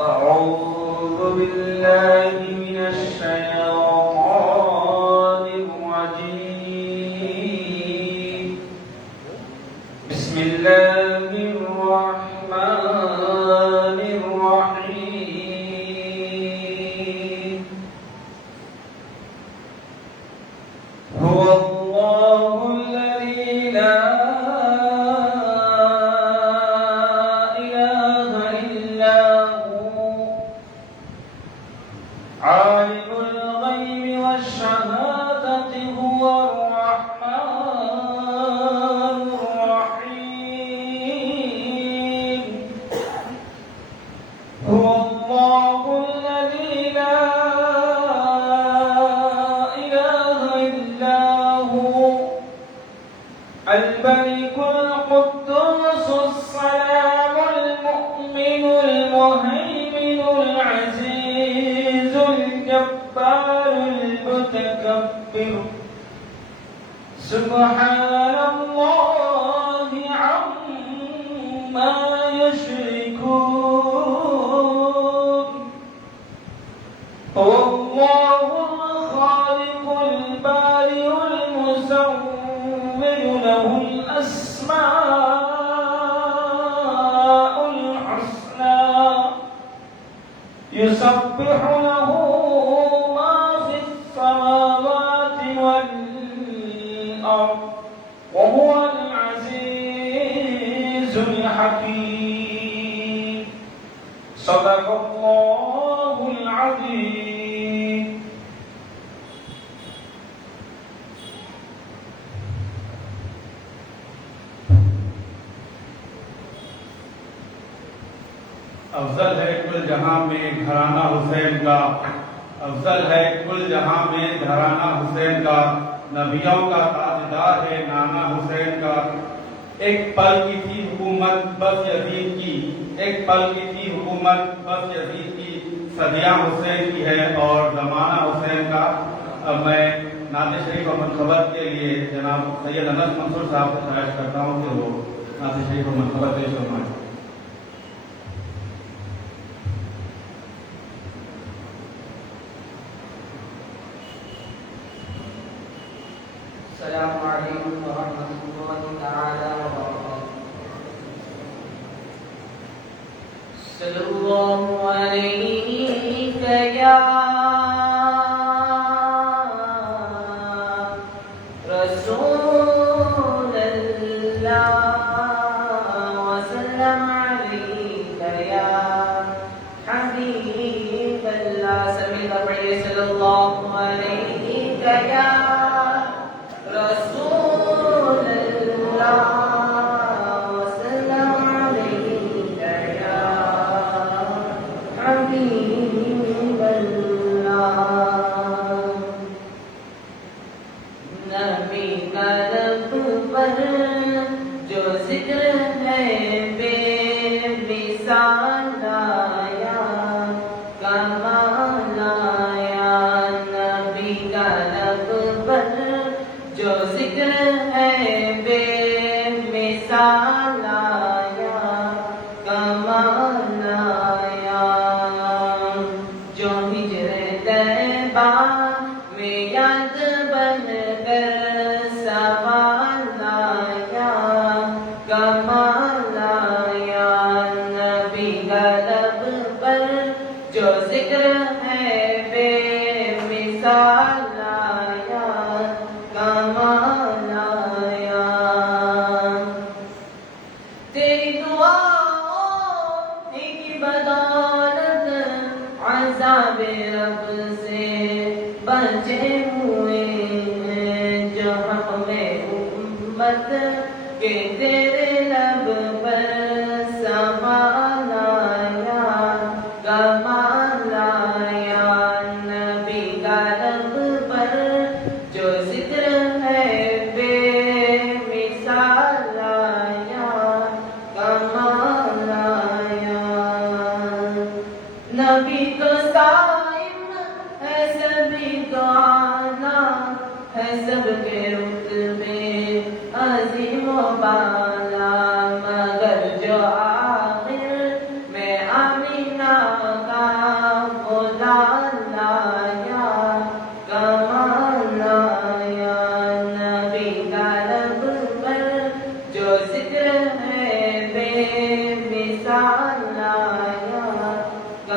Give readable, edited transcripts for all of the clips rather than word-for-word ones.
أعوذ بالله من الشيطان الرجيم بسم الله الرحمن الرحيم هو الله الذي لا عالم الغيب والشهادة هو الرحمن الرحيم هو الله الذي لا إله إلا هو الملك القدوس السلام المؤمن المهيمن العزيز الجبار المتكبر سبحان الله عما يشركون هو الله الخالق البارئ المصور له الأسماء الحسنى يسبح له وهو العزيز الحكيم صدق الله العظيم افضل ہے کل جہاں میں گھرانہ حسین کا افضل ہے کل جہاں میں گھرانہ حسین کا نبیوں کا تاجدار ہے نانا حسین کا ایک پل کی تھی حکومت بس یزید کی ایک پل کی تھی حکومت بس یزید کی صدیاں حسین کی ہے اور زمانہ حسین کا اب میں نعت شریف و منقبت کے لیے جناب سید انس منصور صاحب سے خواہش کرتا ہوں کہ وہ نعت شریف و منقبت پیش فرمائیں. السلام علیکم ورحمۃ اللہ تعالی وبرکاتہ. صلی اللہ علیہ یا رسول اللہ وسلم علیک یا حبیب اللہ. سبھی کا پڑھیے صلی اللہ علیہ یا رسول اللہ وسلم علیک یا حبیب اللہ. نبی کا لب پر جو ذکر ہے بے مثال آیا کمال آیا. نبی کا لب پر جو ذکر ہے بے مثال آیا کمال آیا. جو ہجر طیبہ میں یاد بن کر سوال آیا کمال آیا. نبی کا لب پر جو ذکر ہے بے مثال آیا کمال آیا. تیری دعاؤں کی بدولت عذاب رب سے بچے ہوئے ہیں جو حق میں امت کے تیرے لب پر سوال آیا کمال آیا. نبی کا لب پر جو ذکر ہے بے مثال آیا کمال آیا. نبی تو صائم ہے سبھی تو آنا ہے سب کے رتبے عظیم و بالا. مگر جو آخر میں آمینہ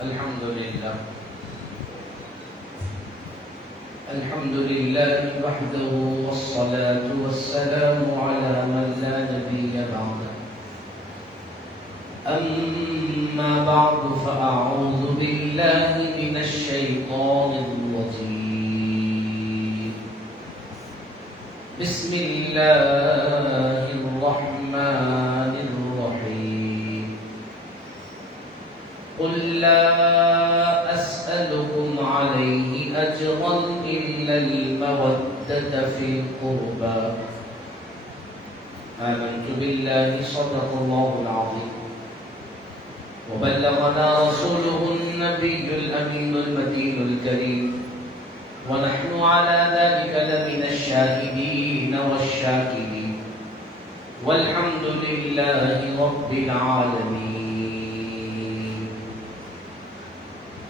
الحمد لله وحده والصلاة والسلام على من لا نبي بعده. أما بعد فأعوذ بالله من الشيطان الرجيم. بسم الله الرحمن الرحيم. قل لا أسألكم عليه أجرا إلا المودة في القربى. آمنت بالله صدق الله العظيم وبلغنا رسوله النبي الأمين المتين الكريم ونحن على ذلك لمن الشاهدين والشاكرين والحمد لله رب العالمين.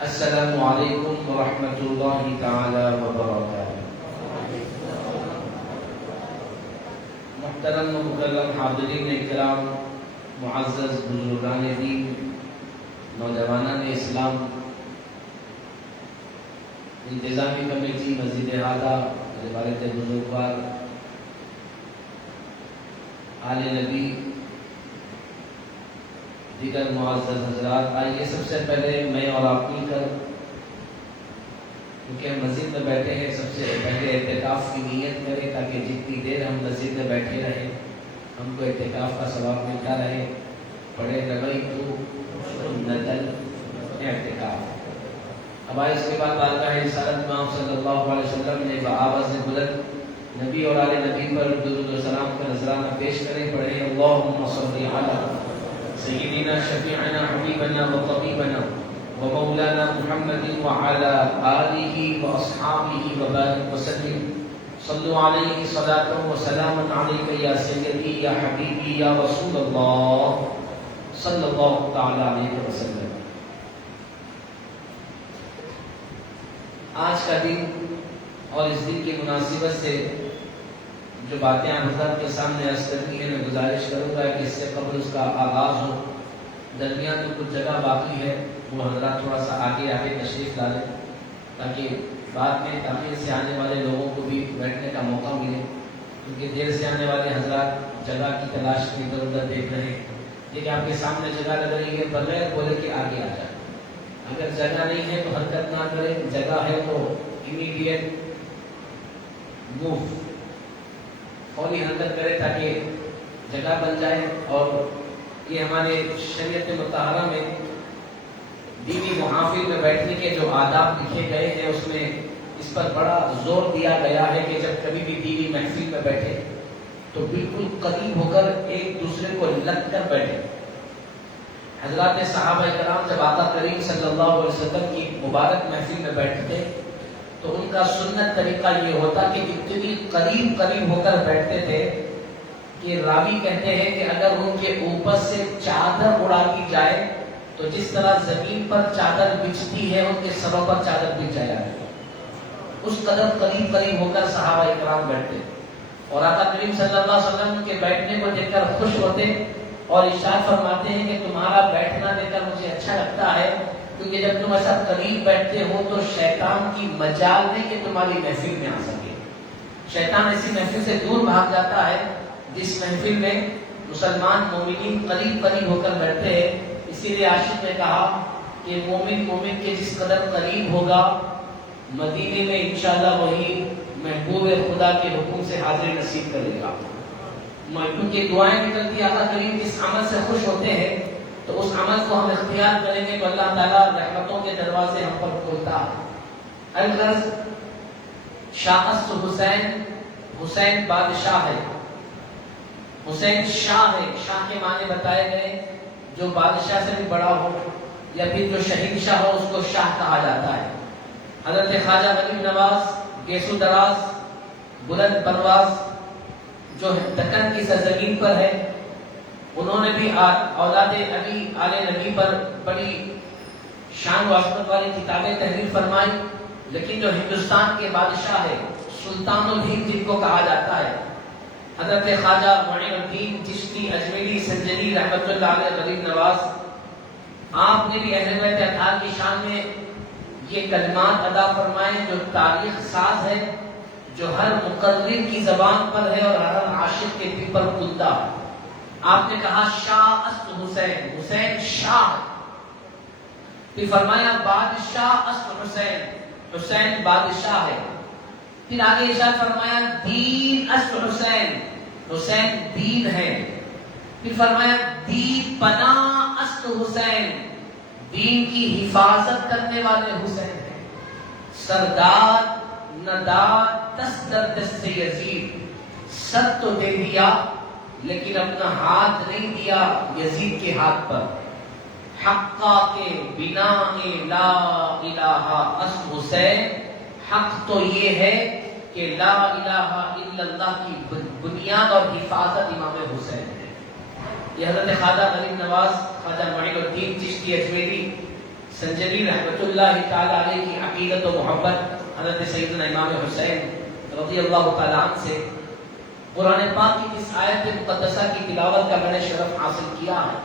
السلام عليكم ورحمة الله تعالى وبركاته. محترم و مکرم حاضرین اکرام، معزز بزرگان دین، نوجوانان اسلام، انتظامی کمیٹی مسجد اعلیٰ، روایت بزرگوار، آل نبی، دیگر معزز حضرات، آئیے سب سے پہلے میں اور آپ مل کر، کیونکہ ہم مسجد میں بیٹھے ہیں، سب سے پہلے اعتکاف کی نیت کریں تاکہ جتنی دیر ہم مسجد میں بیٹھے رہیں ہم کو اعتکاف کا ثواب ملتا رہے. پڑھے نویت سنت الاعتکاف. اب اس کے بعد بارگاہ رسالت میں آپ صلی اللہ علیہ وسلم نے بآواز بلند نبی اور آل نبی پر درود و سلام کا نذرانہ پیش کریں. پڑھیں اللہم صلی علی سیدنا شفیعنا حبیبنا و طبیبنا و مولانا محمد وعلی آلہ و اصحابہ وبارک وسلم. صلو علیہ صلاۃ و سلام علیک یا سیدی یا حبیبی یا رسول اللہ صلی اللہ تعالی علیہ وسلم. آج کا دن اور اس دن کی مناسبت سے جو باتیں حضرات کے سامنے عرض کرنی ہے، میں گزارش کروں گا کہ اس سے قبل اس کا آغاز ہو. درمیان میں کچھ جگہ باقی ہے، وہ حضرات تھوڑا سا آگے تشریف لا لیں تاکہ بعد میں تاخیر سے آنے والے لوگوں کو بھی بیٹھنے کا موقع ملے، کیونکہ دیر سے آنے والے حضرات جگہ کی تلاش کی ادھر ادھر دیکھ رہے ہیں. لیکن آپ کے سامنے جگہ لگ رہی ہے، بغیر بولے کہ آگے آ جائے. اگر جگہ نہیں ہے تو حرکت نہ کریں، جگہ ہے تو امیڈیٹ موو، فوری حرکت کرے تاکہ جگہ بن جائے. اور یہ ہمارے شریعت مطہرہ میں دینی محافل میں بیٹھنے کے جو آداب لکھے گئے ہیں اس میں اس پر بڑا زور دیا گیا ہے کہ جب کبھی بھی دینی محفل میں بیٹھے تو بالکل قریب ہو کر ایک دوسرے کو لگ کر بیٹھے. حضرات صحابہ کرام جب آقا کریم صلی اللہ علیہ وسلم کی مبارک محفل میں بیٹھتے تو ان کا سنت طریقہ یہ ہوتا کہ اتنی قریب ہو کر بیٹھتے تھے کہ راوی کہتے ہیں کہ اگر ان کے اوپر سے چادر اڑا دی جائے تو جس طرح زمین پر چادر بچھتی ہے ان کے سروں پر چادر بچھ جایا ہے. اس قدر قریب ہو کر صحابہ کرام بیٹھتے اور آقا کریم صلی اللہ علیہ وسلم کے بیٹھنے کو دیکھ کر خوش ہوتے اور ارشاد فرماتے ہیں کہ تمہارا بیٹھنا دیکھ کر مجھے اچھا لگتا ہے، کیونکہ جب تم ایسا قریب بیٹھتے ہو تو شیطان کی مجال نہیں کہ تمہاری محفل میں آ سکے. شیطان ایسی محفل سے دور بھاگ جاتا ہے جس محفل میں مسلمان مومنین قریب ہو کر بیٹھتے ہیں. اسی لیے عاشق نے کہا کہ مومن کے جس قدر قریب ہوگا مدینے میں انشاءاللہ وہی محبوب خدا کے حکم سے حاضر نصیب کرے گا. کیونکہ دعائیں نکلتی آقا کریم جس عمل سے خوش ہوتے ہیں تو اس عمل کو ہم اختیار کریں گے تو اللہ تعالیٰ رحمتوں کے دروازے ہم پر کھولتا ہے. الغرض شاہست حسین بادشاہ ہے، حسین شاہ ہے. شاہ کے معنی بتائے گئے جو بادشاہ سے بھی بڑا ہو یا پھر جو شہید شاہ ہو اس کو شاہ کہا جاتا ہے. حضرت خواجہ غریب نواز گیسو دراز بلند پرواز جو دکن کی سرزمین پر ہے، انہوں نے بھی اولاد علی آل نبی پر بڑی شان و عظمت والی کتابیں تحریر فرمائی. لیکن جو ہندوستان کے بادشاہ ہے، سلطان الہند جن کو کہا جاتا ہے، حضرت خواجہ معین الدین چشتی اجمیری سنجری رحمت اللہ علیہ غریب نواز، آپ نے بھی اہل بیت اطہار کی شان میں یہ کلمات ادا فرمائے جو تاریخ ساز ہے، جو ہر مقرر کی زبان پر ہے اور ہر عاشق کے دل پر کلتا ہے۔ آپ نے کہا شاہ است حسین، حسین شاہ، پھر فرمایا بادشاہ است حسین، حسین بادشاہ ہے، پھر آگے ارشاد فرمایا دین است حسین، حسین دین ہے، پھر فرمایا دین پناہ است حسین، دین کی حفاظت کرنے والے حسین ہیں، سردار ندار دست در دست یزید، سر تو دے دیا لیکن اپنا ہاتھ نہیں دیا یزید کے ہاتھ پر، حقا کے بنا لا الہ اس حسین، حق تو یہ ہے کہ لا الہ الا اللہ کی بنیاد اور حفاظت امام حسین ہے۔ یہ حضرت خواجہ غریب نواز خواجہ معین الدین چشتی اجمیری سنجلی رحمۃ اللہ تعالی علیہ کی عقیدت و محبت حضرت سیدنا امام حسین رضی اللہ تعالی عنہ سے قرآن پاک کی اس آیت مقدسہ کی تلاوت کا میں نے شرف حاصل کیا ہے۔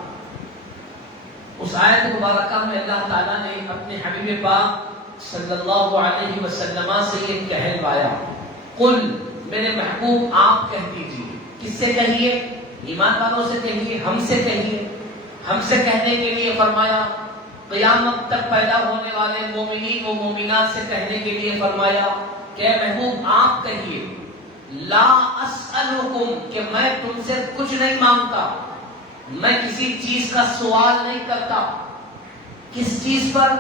اس آیت مبارکہ میں اللہ تعالیٰ نے اپنے حبیب پاک صلی اللہ علیہ وسلم سے یہ کہلوایا، قل میرے محبوب آپ کہہ دیجیے، کس سے کہیے؟ ایمان والوں سے کہیے، ہم سے کہیے۔ ہم سے کہنے کے لیے فرمایا، قیامت تک پیدا ہونے والے مومنین و مومنات سے کہنے کے لیے فرمایا کہ محبوب آپ کہیے لا اسألکم، کہ میں تم سے کچھ نہیں مانگتا، میں کسی چیز کا سوال نہیں کرتا۔ کس چیز پر؟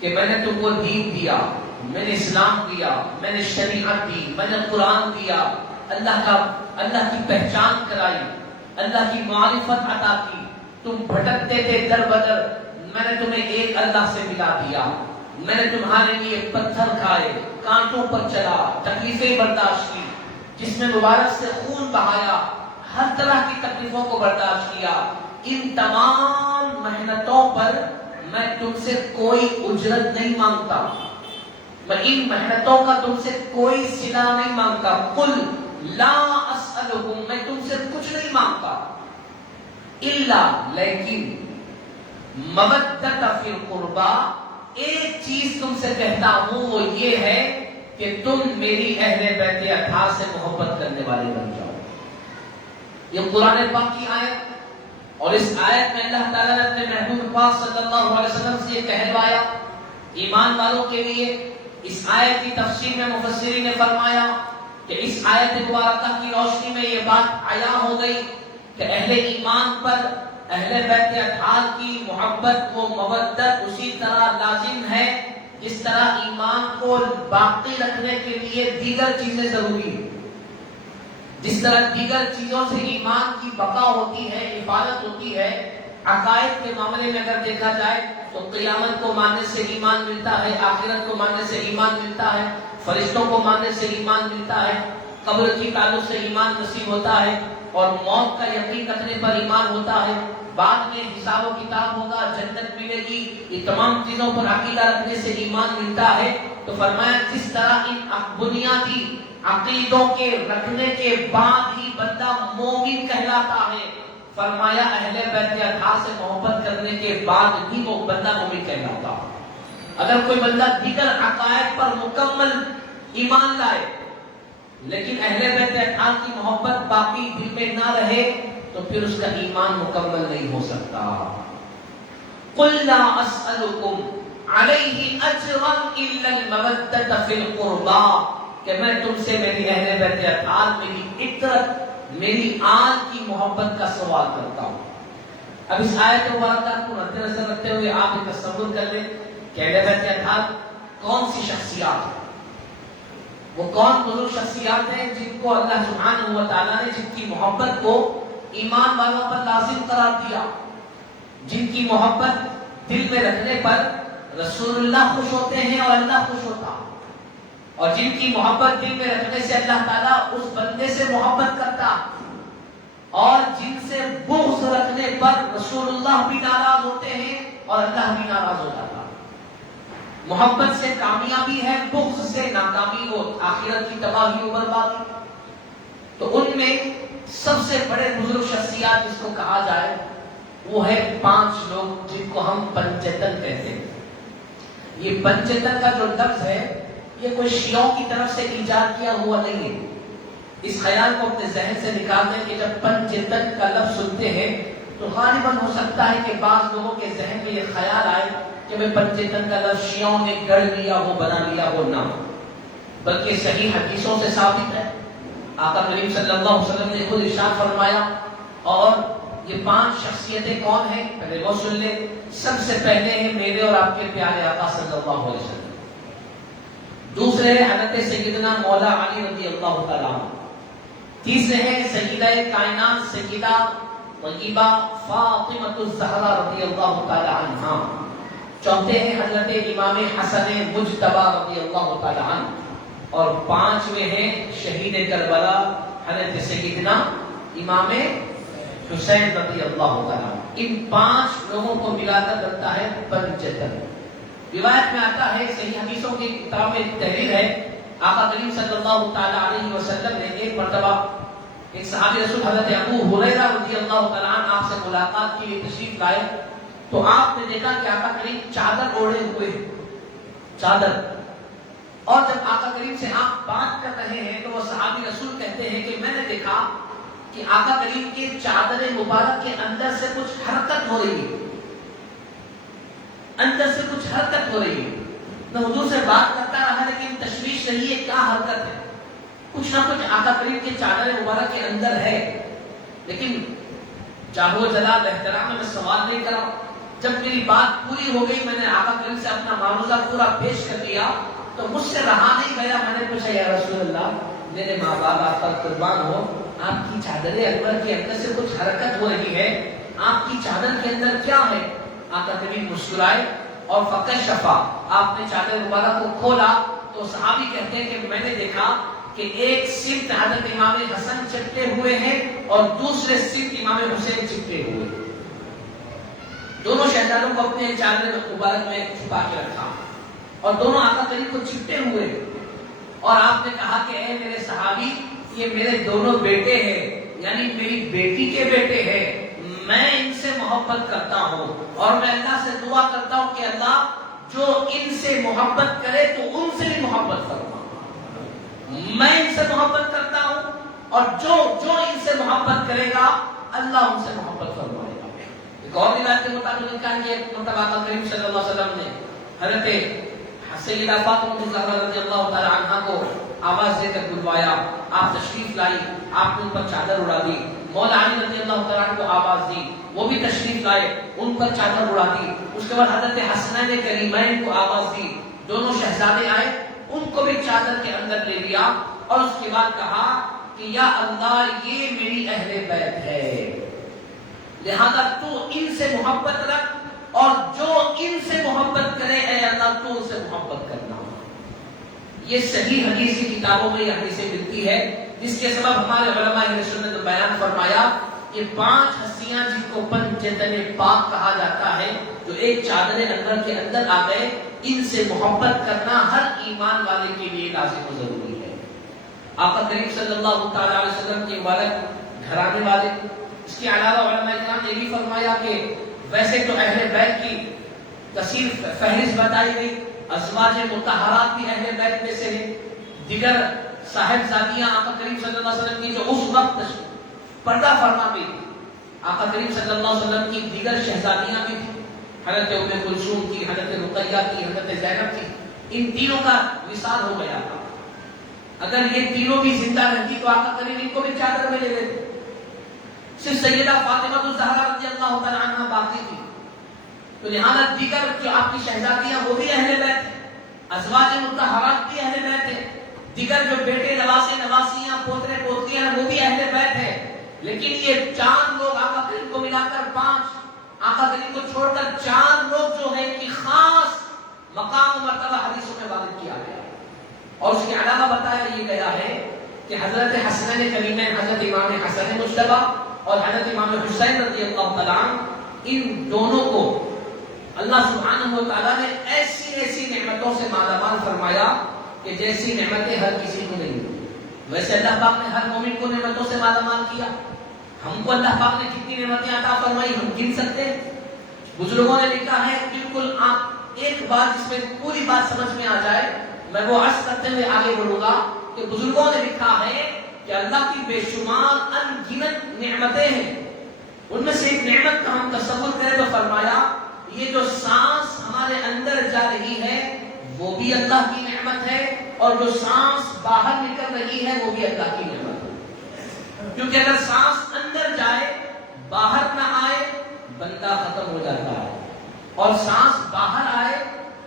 کہ میں نے تم کو دین دیا، میں نے اسلام دیا، میں نے شریعت دی، میں نے قرآن دیا، اللہ کی پہچان کرائی، اللہ کی معرفت عطا کی، تم بھٹکتے تھے در بدر، میں نے تمہیں ایک اللہ سے ملا دیا، میں نے تمہارے لیے پتھر کھائے، کانٹوں پر چلا، تکلیفیں برداشت کی، جس میں مبارک سے خون بہایا، ہر طرح کی تکلیفوں کو برداشت کیا۔ ان تمام محنتوں پر میں تم سے کوئی اجرت نہیں مانگتا، میں ان محنتوں کا تم سے کوئی صلہ نہیں مانگتا۔ قل لا اسألکم، میں تم سے کچھ نہیں مانگتا، الا لیکن مودۃ فی القربا، ایک چیز تم سے کہتا ہوں وہ یہ ہے کہ تم میری اہل بیت اطہار سے محبت کرنے والے بن جاؤ۔ یہ قرآن پاک کی آیت، اور اس آیت میں اللہ تعالیٰ نے اپنے محبوب پاک صلی اللہ علیہ وسلم سے یہ کہلوایا۔ ایمان والوں کے لیے اس آیت کی تفسیر میں مفسرین نے فرمایا کہ اس آیت مبارکہ کی روشنی میں یہ بات عیاں ہو گئی کہ اہل ایمان پر اہل بیت اطہار کی محبت و مودت اسی طرح لازم ہے جس طرح ایمان کو باقی رکھنے کے لیے دیگر چیزیں ضروری ہیں۔ جس طرح دیگر چیزوں سے ایمان کی بقا ہوتی ہے، حفاظت ہوتی ہے، عقائد کے معاملے میں اگر دیکھا جائے تو قیامت کو ماننے سے ایمان ملتا ہے، آخرت کو ماننے سے ایمان ملتا ہے، فرشتوں کو ماننے سے ایمان ملتا ہے، قبر کی تعلق سے ایمان نصیب ہوتا ہے، اور موت کا یقین رکھنے پر ایمان ہوتا ہے، بعد میں حساب و کتاب ہوگا، جنت ملے گی، یہ تمام چیزوں پر عقیدہ رکھنے سے ایمان ملتا ہے۔ تو فرمایا جس طرح ان بنیادی عقیدوں کے رکھنے کے بعد ہی بندہ مومن کہلاتا ہے، فرمایا اہل بیت اطہار سے محبت کرنے کے بعد بھی وہ بندہ مومن کہلاتا۔ اگر کوئی بندہ دیگر عقائد پر مکمل ایمان لائے لیکن اہل بیت اطہار کی محبت باقی دل میں نہ رہے تو پھر اس کا ایمان مکمل نہیں ہو سکتا۔ قل لا اسألکم علیہ اجرا الا المودۃ فی القربا، کہ میں تم سے میری اہل بیت اطہار، میری عطرت، میری آل کی محبت کا سوال کرتا ہوں۔ اب اس آیت مبارکہ کو مد نظر رکھتے ہوئے آپ ایک تصور کر لیں کہ اہل بیت اطہار کون سی شخصیات ہیں، وہ کون بزرگ شخصیات ہیں جن کو اللہ سبحانہ و تعالیٰ نے جن کی محبت کو ایمان والوں پر لازم قرار دیا، جن کی محبت دل میں رکھنے پر رسول اللہ خوش ہوتے ہیں اور اللہ خوش ہوتا، اور جن کی محبت دل میں رکھنے سے اللہ تعالیٰ اس بندے سے محبت کرتا، اور جن سے بغض رکھنے پر رسول اللہ بھی ناراض ہوتے ہیں اور اللہ بھی ناراض ہو جاتا۔ محبت سے کامیابی ہے، بغض سے ناکامی ہو، آخرت کی تباہی و بربادی۔ تو ان میں سب سے بڑے بزرگ شخصیات جس کو کہا جائے وہ ہے 5 لوگ جن کو ہم پنچتن کہتے ہیں. یہ پنچتن کا جو لفظ ہے یہ کوئی شیعوں کی طرف سے ایجاد کیا ہوا نہیں ہے. اس خیال کو اپنے ذہن سے نکال دیں کہ جب پنچتن کا لفظ سنتے ہیں تو غالباً ہو سکتا ہے کہ بعض لوگوں کے ذہن میں یہ خیال آئے کہ میں پنچتن کا لفظ شیعوں نے گڑھ لیا ہو، بنا لیا ہو. نہ، بلکہ صحیح حدیثوں سے ثابت ہے. آقا کریم صلی اللہ علیہ وسلم نے خود ارشاد فرمایا. اور یہ 5 شخصیتیں کون ہیں؟ پہلے وہ سن لیں. سب سے پہلے ہیں میرے اور آپ کے پیارے آقا صلی اللہ علیہ وسلم. دوسرے ہیں حضرت سیدنا مولا علی رضی اللہ تعالیٰ عنہ. تیسرے ہیں سیدہ کائنات سیدہ طیبہ فاطمہ الزہرا رضی اللہ تعالیٰ عنہا. چوتھے ہیں حضرت امام حسن مجتبی رضی اللہ تعالیٰ عنہ. اور 5ویں ہیں شہید کربلا حضرت سیدنا امام حسین رضی اللہ تعالیٰ. ان 5 لوگوں کو ملا کر بنتا ہے پنچتن. روایت میں آتا ہے، صحیح حدیثوں کی کتاب میں تحریر ہے، آقا کریم صلی اللہ تعالیٰ علیہ وسلم نے ایک مرتبہ ایک صحابی رسول حضرت ابو ہریرہ رضی اللہ تعالیٰ عنہ آپ سے ملاقات کے لیے تشریف لائے. تو آپ نے دیکھا کہ آقا کریم چادر اوڑھے ہوئے ہیں، چادر. اور جب آقا کریم سے آپ بات کر رہے ہیں تو وہ صحابی رسول کہتے ہیں کہ میں نے دیکھا کہ آقا کریم کے چادر مبارک کے اندر سے کچھ حرکت ہو رہی ہے، اندر سے کچھ حرکت ہو رہی ہے. میں حضور سے بات کرتا رہا لیکن تشویش نہیں ہے کیا حرکت ہے. کچھ نہ کچھ آقا کریم کے چادر مبارک کے اندر ہے، لیکن چاہو جلال احترام میں سوال نہیں کرا. جب میری بات پوری ہو گئی، میں نے آقا کریم سے اپنا معروضہ پورا پیش کر دیا تو مجھ سے رہا نہیں گیا. میں نے پوچھا یا رسول اللہ، میرے ماں باپ آپ پر قربان ہو، آپ کی چادر انور کے اندر سے کچھ حرکت ہو رہی ہے، آپ کی چادر کے اندر کیا ہے؟ آقا کریم مسکرائے اور فکشفا، آپ نے چادر مبارک کو کھولا تو صحابی کہتے ہیں کہ میں نے دیکھا کہ ایک سمت حضرت امام حسن چپٹے ہوئے ہیں اور دوسرے سمت امام حسین چپٹے ہوئے ہیں. دونوں شہزادوں کو اپنے چادر مبارک میں چھپا کے رکھا اور دونوں آقا کریم کو چپٹے ہوئے. اور آپ نے کہا کہ اے میرے صحابی، یہ میرے دونوں بیٹے ہیں، یعنی میری بیٹی کے بیٹے ہیں. میں ان سے محبت کرتا ہوں اور میں اللہ سے دعا کرتا ہوں کہ اللہ جو ان سے محبت کرے تو ان سے بھی محبت فرما. میں ان سے محبت کرتا ہوں اور جو ان سے محبت کرے گا اللہ ان سے محبت فرمائے گا. ایک اور روایت کے مطابق لکھا ہے کہ ایک مرتبہ آقا کریم صلی اللہ علیہ وسلم نے حضرت سیدہ فاطمہ الزہرا رضی اللہ تعالی عنہا کو آواز دے کر بلوایا. آپ تشریف لائی، آپ نے ان پر چادر اڑا دی. مولا علی رضی اللہ تعالیٰ عنہ کو آواز دی، وہ بھی تشریف لائے، ان پر چادر اڑا دی. اس کے بعد حضرت حسنین کریمین کو آواز دی، دونوں شہزادے آئے، ان کو بھی چادر کے اندر لے لیا اور اس کے بعد کہا کہ یا اللہ یہ میری اہل بیت ہے، لہذا تو ان سے محبت رکھ اور جو ان سے محبت کرے اے اللہ تو ان سے محبت کرنا. یہ صحیح حدیث کی کتابوں میں یہ حدیثیں ملتی ہے، جس کے سبب ہمارے علماء اہل سنت نے بیان فرمایا کہ 5 ہستیاں جن کو پنچتن پاک کہا جاتا ہے، جو ایک چادر انور کے اندر آ گئے، ان سے محبت کرنا ہر ایمان والے کے لیے لازم و ضروری ہے. آقا کریم صلی اللہ تعالی علیہ وسلم کے مبارک گھرانے والے، اس کے علاوہ علماء کرام نے بھی فرمایا کہ ویسے تو اہل بیت کی کثیر فہرست بتائی گئی، ازواج مطہرات بھی اہل بیت میں سے ہیں، دیگر صاحبزادیاں آقا کریم صلی اللہ علیہ وسلم کی جو اس وقت پردہ فرما گئی تھی. آقا کریم صلی اللہ علیہ وسلم کی دیگر شہزادیاں بھی تھیں، حضرت ام کلثوم کی، حضرت رقیہ کی، حضرت زینب کی. ان تینوں کا وصال ہو گیا تھا. اگر یہ تینوں بھی زندہ رہتی تو آقا کریم ان کو بھی چادر میں لے لیتے. صرف سیدہ فاطمہ الزہرا رضی اللہ تعالی عنہا باقی تھی، تو لہذا دیگر جو آپ کی شہزادیاں وہ بھی اہل بیت ہیں، ازواج مطہرات بھی اہل بیت ہیں، دیگر جو بیٹے نواسے نواسیاں پوترے پوتریاں وہ بھی اہل بیت ہیں. لیکن یہ 4 لوگ آقا کریم کو ملا کر 5، آقا کریم کو چھوڑ کر 4 لوگ جو ہے کہ خاص مقام و مرتبہ حدیثوں میں وارد کیا گیا. اور اس کے علاوہ بتایا یہ گیا ہے کہ حضرت حسنین کریمین، حضرت امام حسن مجتبی اور حضرت امام حسین رضی اللہ تعالیٰ عنہ، ان دونوں کو اللہ سبحانہ و تعالیٰ نے ایسی نعمتوں سے مالا مال فرمایا کہ جیسی نعمتیں ہر کسی کو نہیں. ویسے اللہ پاک نے ہر مومن کو نعمتوں سے مالا مال کیا، ہم کو اللہ پاک نے کتنی نعمتیں عطا فرمائی ہم گن سکتے ہیں؟ بزرگوں نے لکھا ہے بالکل آپ ایک بات جس میں پوری بات سمجھ میں آ جائے میں وہ عرض کرتے ہوئے آگے بڑھوں گا کہ بزرگوں نے لکھا ہے کہ اللہ کی بے شمار ان گنت نعمتیں ہیں. ان میں سے ایک نعمت کا ہم تصور کریں تو فرمایا یہ جو سانس ہمارے اندر جا رہی ہے وہ بھی اللہ کی نعمت ہے اور جو سانس باہر نکل رہی ہے وہ بھی اللہ کی نعمت ہے. کیونکہ اگر سانس اندر جائے باہر نہ آئے بندہ ختم ہو جاتا ہے اور سانس باہر آئے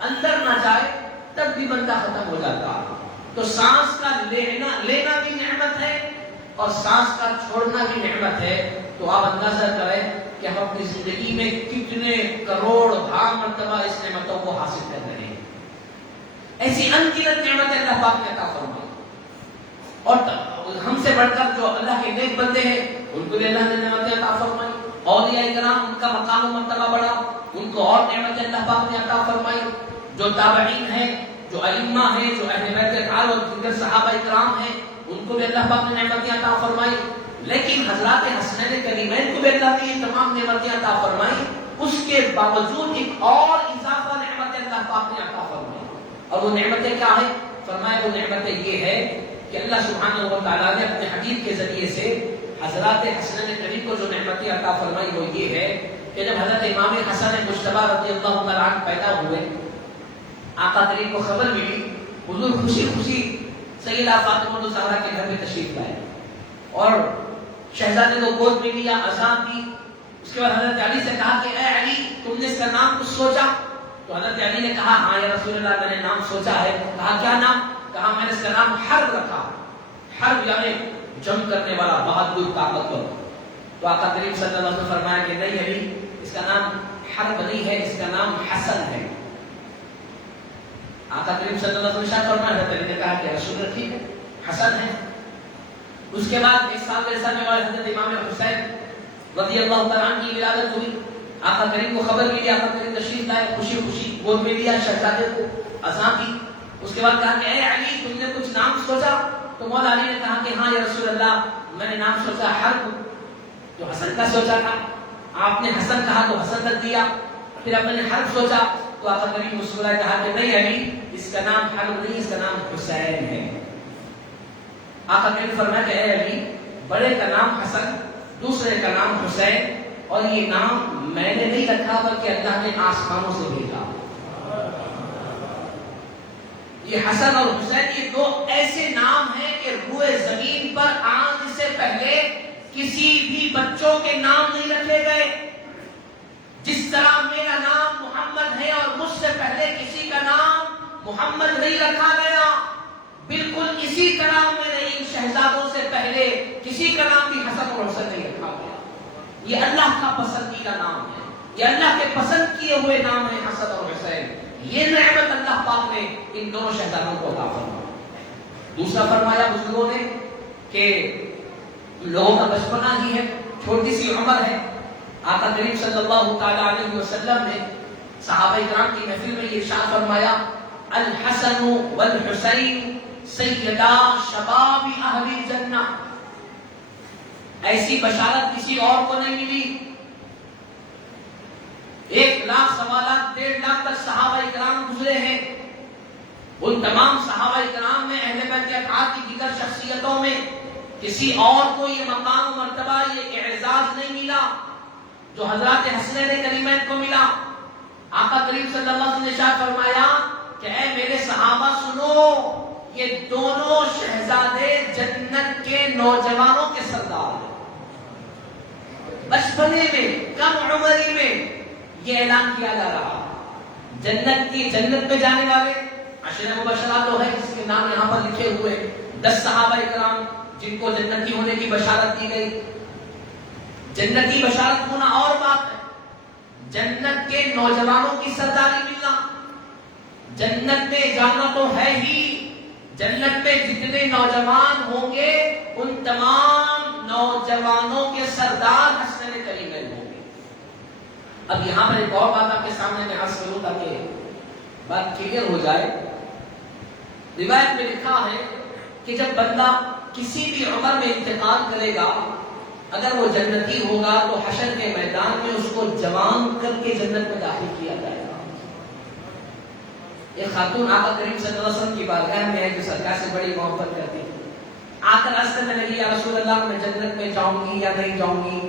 اندر نہ جائے تب بھی بندہ ختم ہو جاتا ہے. تو سانس کا لینا بھی نعمت ہے اور سانس کا چھوڑنا بھی نعمت ہے. تو آپ اندازہ کریں کہ ہم اپنی زندگی میں کتنے کروڑ مرتبہ اس نعمتوں کو حاصل کر رہے ہیں. ایسی ان گنت نعمتیں اللہ پاک نے عطا فرمائی اور ہم سے بڑھ کر جو اللہ کے نیک بندے ہیں ان کو بھی اللہ نے نعمتیں عطا فرمائی. اولیاء کرام ان کا مقام و مرتبہ بڑھا ان کو اور نعمتیں اللہ پاک نے عطا فرمائی. جو تابعین ہیں جو ائمہ ہیں جو اہل بیت اور دیگر صحابہ کرام ہیں ان کو بھی اللہ پاک نے نعمتیں عطا فرمائی. لیکن حضرات حسنین کریمین کو بھی اللہ نے یہ تمام نعمتیں عطا فرمائی. اس کے باوجود ایک اور اضافہ نعمتیں اللہ پاک نے عطا فرمائی. اور وہ نعمتیں کیا ہیں؟ فرمایا وہ نعمتیں یہ ہے کہ اللہ سبحانہ و تعالیٰ نے اپنے حبیب کے ذریعے سے حضرات حسنین کریم کو جو نعمتیں عطا فرمائی وہ یہ ہے کہ جب حضرت امام حسن مجتبی رضی اللہ تعالیٰ عنہ پیدا ہوئے آقا کریم کو خبر ملی حضور خوشی خوشی سیدہ فاطمہ الزہرا کے گھر میں تشریف لائے اور شہزادے کو گود میں لیا اذان دی. اس کے بعد حضرت علی سے کہا کہ اے علی تم نے اس کا نام کچھ سوچا؟ تو حضرت علی نے کہا ہاں یا رسول اللہ میں نے نام سوچا ہے. کہا کیا نام؟ کہا میں نے اس کا نام حرب رکھا. حرب یعنی جنگ کرنے والا بہادر طاقتور. تو آقا کریم صلی اللہ علیہ وسلم نے فرمایا کہ نہیں علی اس کا نام حرب نہیں ہے اس کا نام حسن ہے. آقا کریم صلی اللہ علیہ وسلم فرمایا حضرت علی نے کہا کہ رسول اللہ ٹھیک ہے حسن ہے. اس کے بعد ایک سال کے سال میں حضرت امام حسین رضی اللہ تعالیٰ عنہ کی ولادت ہوئی. آقا کریم کو خبر ملی آقا کریم تشریف لائے خوشی خوشی گود میں لیا شہزادے کو اذان دی. اس کے بعد کہا کہ اے علی تم نے کچھ نام سوچا؟ تو مولا علی نے کہا کہ ہاں یا رسول اللہ میں نے نام سوچا حرب. جو حسن کا سوچا تھا آپ نے حسن کہا تو حسن رکھ دیا. پھر اب میں نے حرب سوچا تو آقا کریم مسکرائے کہا کہ نہیں علی اس کا نام حرب نہیں اس کا نام حسین ہے. آقا کریم فرمایا کہ اے علی بڑے کا نام حسن دوسرے کا نام حسین اور یہ نام میں نے نہیں رکھا بلکہ اللہ نے آسمانوں سے بھیجا. یہ حسن اور حسین یہ دو ایسے نام ہیں کہ روئے زمین پر آنے سے پہلے کسی بھی بچوں کے نام نہیں رکھے گئے. جس طرح میرا نام محمد ہے اور مجھ سے پہلے کسی کا نام محمد نہیں رکھا گیا بالکل اسی طرح میں نے ان شہزادوں سے پہلے کسی کا نام بھی حسن اور حسین نہیں رکھا گیا. یہ اللہ کا پسندیدہ نام ہے یہ اللہ کے پسند کیے ہوئے نام ہیں حسن اور حسین. یہ نعمت اللہ پاک نے ان دونوں شہزادوں کو عطا فرمایا. دوسرا فرمایا بزرگوں نے کہ لوگوں کا بچپنا ہی ہے چھوٹی سی عمر ہے. آقا کریم صلی اللہ تعالی علیہ وسلم نے صحابہ کرام کی محفل میں یہ ارشاد فرمایا الحسن والحسین سیدا شباب اہل الجنہ. ایسی بشارت کسی اور کو نہیں ملی. 1 لاکھ سوالات 1.5 لاکھ تک صحابہ کرام گزرے ہیں. ان تمام صحابہ کرام میں اہل بیت اطہار کی دیگر شخصیتوں میں کسی اور کو یہ مقام و مرتبہ یہ اعزاز نہیں ملا جو حضرات حسنین کریمین کو ملا. آقا کریم صلی اللہ علیہ وسلم نے ارشاد فرمایا کہ اے میرے صحابہ سنو یہ دونوں شہزادے جنت کے نوجوانوں کے سردار ہیں. بچپنے میں کم عمری میں یہ اعلان کیا جا رہا جنت میں جانے والے عشرہ مبشرہ تو ہے جس کے نام یہاں پر لکھے ہوئے 10 صحابہ کرام جن کو جنتی ہونے کی بشارت دی گئی. جنتی بشارت ہونا اور بات ہے جنت کے نوجوانوں کی سرداری ملنا. جنت میں جانا تو ہے ہی جنت میں جتنے نوجوان ہوں گے ان تمام نوجوانوں کے سردار حسنین کریمین ہوں گے. اب یہاں پر ایک اور بات آپ کے سامنے میں عرض کروں تاکہ بات کلیئر ہو جائے. روایت میں لکھا ہے کہ جب بندہ کسی بھی عمر میں انتقال کرے گا اگر وہ جنتی ہوگا تو حشر کے میدان میں اس کو جوان کر کے جنت میں داخل کیا جائے گا. ایک خاتون آقا کریم صلی اللہ علیہ وسلم کی بارگاہ میں ہے جو سرکار سے بڑی محبت کرتی تھی. آ کر عرض کرنے لگی یا رسول اللہ میں جنت میں جاؤں گی یا نہیں جاؤں گی؟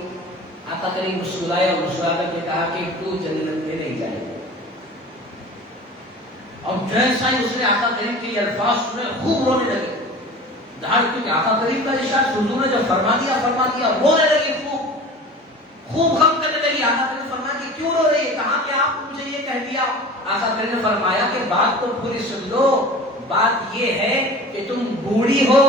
آقا کریم مسکرائے اور مسکرا کر کے کہا کہ تو جنت میں نہیں جائے گا. اور جیسا ہی اس نے آقا کریم کے الفاظ سنے خوب رونے لگے. دھاڑ کیونکہ آقا کریم کا ارشاد حضور نے جب فرما دیا رونے لگی، خوب غم کرنے لگی. آقا کریم نے فرمایا کہ کیوں رو رہی ہے؟ کہا کہ آپ مجھے یہ کہہ دیا. آقا کریم نے فرمایا کہ بات تو پوری سن لو. بات یہ ہے کہ تم بوڑھی ہو،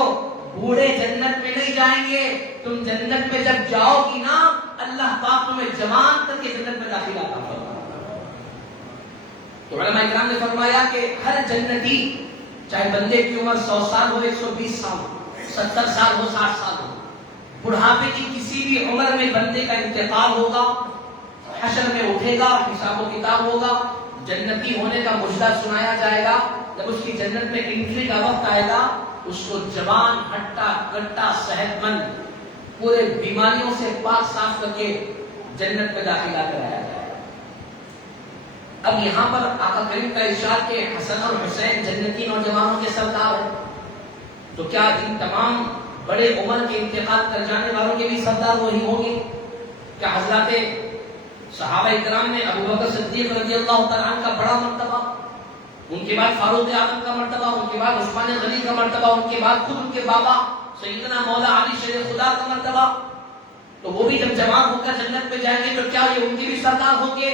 بوڑھے جنت میں نہیں جائیں گے. تم جنت میں جب جاؤ گی نا اللہ پاک تمہیں جوان کر کے جنت میں داخل عطا فرمائے. تو علماء کرام نے فرمایا کہ ہر جنتی چاہے بندے کی عمر 100 سال ہو، 120 سال ہو، 70 سال ہو، 60 سال ہو، بڑھاپے کی کسی بھی عمر میں بندے کا انتقال ہوگا، حشر میں اٹھے گا، حساب و کتاب ہوگا، جنتی ہونے کا مجدہ سنایا جائے گا. جب اس کی جنت میں انٹری کا وقت آئے گا اس کو جوان، ہٹا کٹا، صحت مند، پورے بیماریوں سے پاک صاف کر کے جنت میں داخلہ کرایا جائے. اب یہاں پر آقا کریم کا ارشاد کہ حسن اور حسین جنتی نوجوانوں کے سردار ہیں، تو کیا ان تمام بڑے عمر کے انتقال کر جانے والوں کے بھی سردار وہی ہوں گے؟ کیا حضرات صحابہ اکرام نے ابو بکر صدیق رضی اللہ تعالیٰ عنہ کا بڑا مرتبہ، ان کے بعد فاروق اعظم کا مرتبہ، ان کے بعد عثمان غنی کا مرتبہ، ان کے بعد خود ان کے بابا سیدنا مولا علی شیر خدا کا مرتبہ، تو وہ بھی جب جوان ہو کر جنت میں جائیں گے تو کیا یہ ان کے بھی سردار ہوں گے؟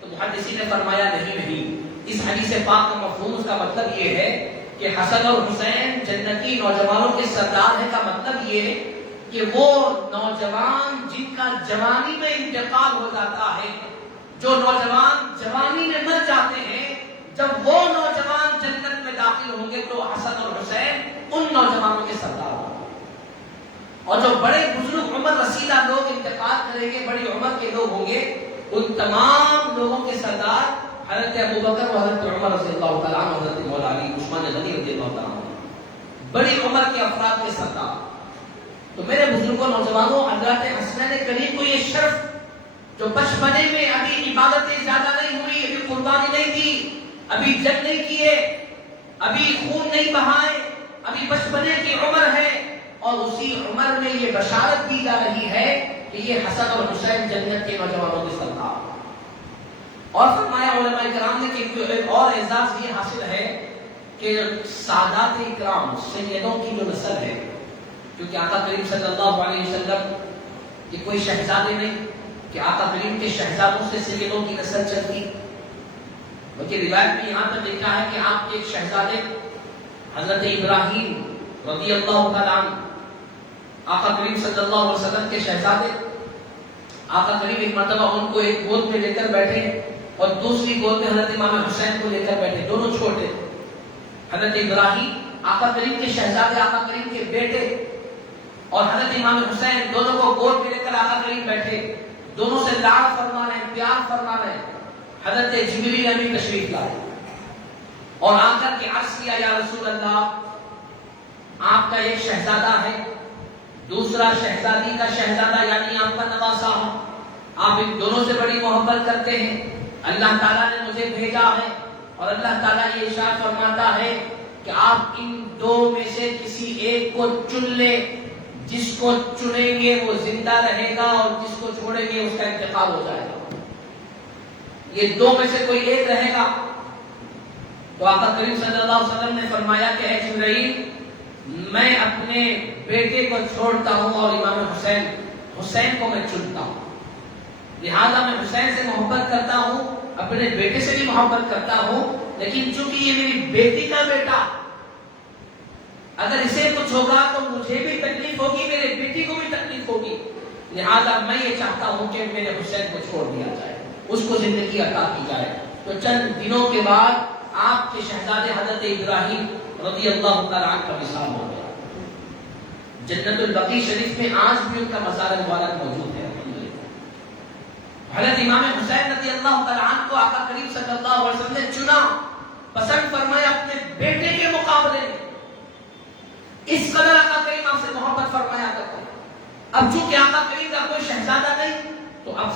تو محدثین نے فرمایا نہیں. اس حدیث پاک کا مفہوم، اس کا مطلب یہ ہے کہ حسن اور حسین جنتی نوجوانوں کے سردار ہیں کا مطلب یہ ہے کہ وہ نوجوان جن کا جوانی میں انتقال ہو جاتا ہے، جو نوجوان جوانی میں مر جاتے ہیں، جب وہ نوجوان جنت میں داخل ہوں گے تو حسن اور حسین ان نوجوانوں کے سردار ہوں گے. اور جو بڑے بزرگ عمر رسیدہ لوگ انتقال کریں گے، بڑی عمر کے لوگ ہوں گے، ان تمام لوگوں کے سردار حضرت ابو بکر و حضرت عمر رضی اللہ تعالیٰ عنہ، حضرت مولا علی، عثمان غنی رضی اللہ تعالیٰ عنہ، بڑی عمر کے افراد کے سردار. تو میرے بزرگوں، نوجوانوں، حضرات حسنین کریم کو یہ شرف، جو بچپنے میں ابھی عبادتیں زیادہ نہیں ہوئی، ابھی قربانی نہیں دی، ابھی جنگ نہیں کیے، ابھی خون نہیں بہائے، ابھی بچپنے کی عمر ہے، اور اسی عمر میں یہ بشارت دی جا رہی ہے کہ یہ حسن اور حسین جنت کے نوجوانوں کے سردار. اور فرمایا علماء کرام نے کہ ایک اور اعزاز یہ حاصل ہے کہ سادات اکرام، سیدوں کی جو نسل ہے، کیونکہ آقا کریم صلی اللہ علیہ وسلم کہ کوئی شہزادے نہیں کہ آقا کریم کے شہزادوں سے سیدوں کی نسل چلتی، بلکہ روایت میں یہاں تک لکھا ہے کہ آپ کے ایک شہزادے حضرت ابراہیم رضی اللہ تعالیٰ عنہ، آقا کریم صلی اللہ علیہ وسلم کے شہزادے، آقا کریم ایک مرتبہ ان کو ایک گود میں لے کر بیٹھے اور دوسری گود میں حضرت امام حسین کو لے کر بیٹھے. دونوں چھوٹے، حضرت ابراہیم آقا کریم کے شہزادے، آقا کریم کے بیٹے، اور حضرت امام حسین دونوں کو گود میں لے کر آقا کریم بیٹھے، دونوں سے لاڈ فرما رہے ہیں، پیار فرما رہے ہیں. حضرت جبریل امین تشریف لائے اور آ کر کے عرض کیا یا رسول اللہ، آپ کا ایک شہزادہ ہے، دوسرا شہزادی کا شہزادہ یعنی آپ کا نواسا ہوں، آپ ان دونوں سے بڑی محبت کرتے ہیں، اللہ تعالیٰ نے مجھے بھیجا ہے اور اللہ تعالیٰ یہ ارشاد فرماتا ہے کہ آپ ان دو میں سے کسی ایک کو چن لیں، جس کو چنیں گے وہ زندہ رہے گا اور جس کو چھوڑیں گے اس کا انتقال ہو جائے گا. یہ دو میں سے کوئی ایک رہے گا. تو آقا کریم صلی اللہ علیہ وسلم نے فرمایا کہ اے جبرائیل، میں اپنے بیٹے کو چھوڑتا ہوں اور امام حسین کو میں چنتا ہوں. لہذا میں حسین سے محبت کرتا ہوں، اپنے بیٹے سے بھی محبت کرتا ہوں، لیکن چونکہ یہ میری بیٹی کا بیٹا، اگر اسے کچھ ہوگا تو مجھے بھی تکلیف ہوگی، میرے بیٹی کو بھی تکلیف ہوگی. لہذا میں یہ چاہتا ہوں کہ میرے حسین کو چھوڑ دیا جائے، اس کو زندگی عطا کی جائے. تو چند دنوں کے بعد آپ کے شہزادے حضرت ابراہیم رضی اللہ تعالیٰ عنہ کا وصال ہو گیا. جنت البقیع شریف میں آج بھی ان کا مزار مبارک موجود ہے. حضرت امام حسین رضی اللہ تعالیٰ عنہ کو آقا کریم صلی اللہ علیہ وسلم نے چنا، پسند فرمایا اپنے بیٹے کے مقابلے میں. اس قدر آقا کریم آپ سے محبت فرمایا کرتے ہیں. اب چونکہ آقا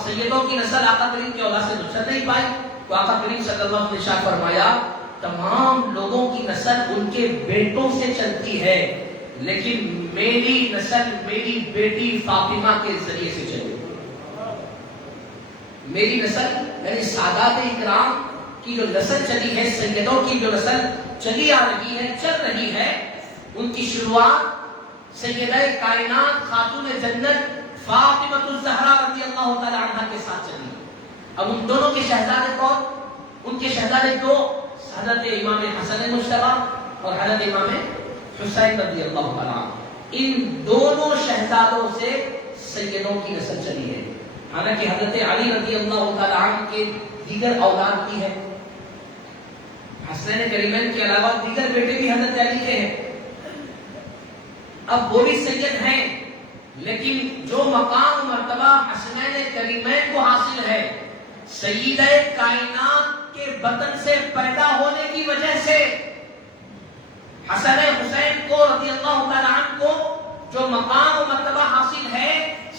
سیدوں کی نسل آقا کریم کی اولاد سے تو چل نہیں پائی، تو آقا کریم صلی اللہ علیہ وسلم نے ارشاد فرمایا تمام لوگوں کی نسل ان کے بیٹوں سے چلتی ہے، لیکن میری نسل میری بیٹی فاطمہ کے ذریعے سے چلے گی۔ میری نسل یعنی سادات اکرام کی جو نسل چلی ہے، سیدوں کی جو نسل چلی آ رہی ہے، چل رہی ہے، ان کی شروعات سیدہ کائنات خاتون جنت فاطمہ الزہرا رضی اللہ تعالی عنہا کے ساتھ چلی۔ اب ان دونوں کے شہزادے کون؟ ان کے شہزادے دو، حضرت امام حسن مجتبی اور حضرت امام حسین رضی اللہ تعالی عنہ۔ ان دونوں شہزادوں سے سیدوں کی نسل چلی ہے، حالانکہ حضرت علی رضی اللہ تعالی عنہ کے دیگر اولاد بھی ہے، حسنین کریمین کے علاوہ دیگر بیٹے بھی حضرت علی کے ہیں۔ اب وہ بھی سید ہیں، لیکن جو مقام و مرتبہ حسنین کریمین کو حاصل ہے، سیدہ کائنات کے بطن سے پیدا ہونے کی وجہ سے حسن حسین کو رضی اللہ تعالی عنہ کو جو مقام و مرتبہ حاصل ہے،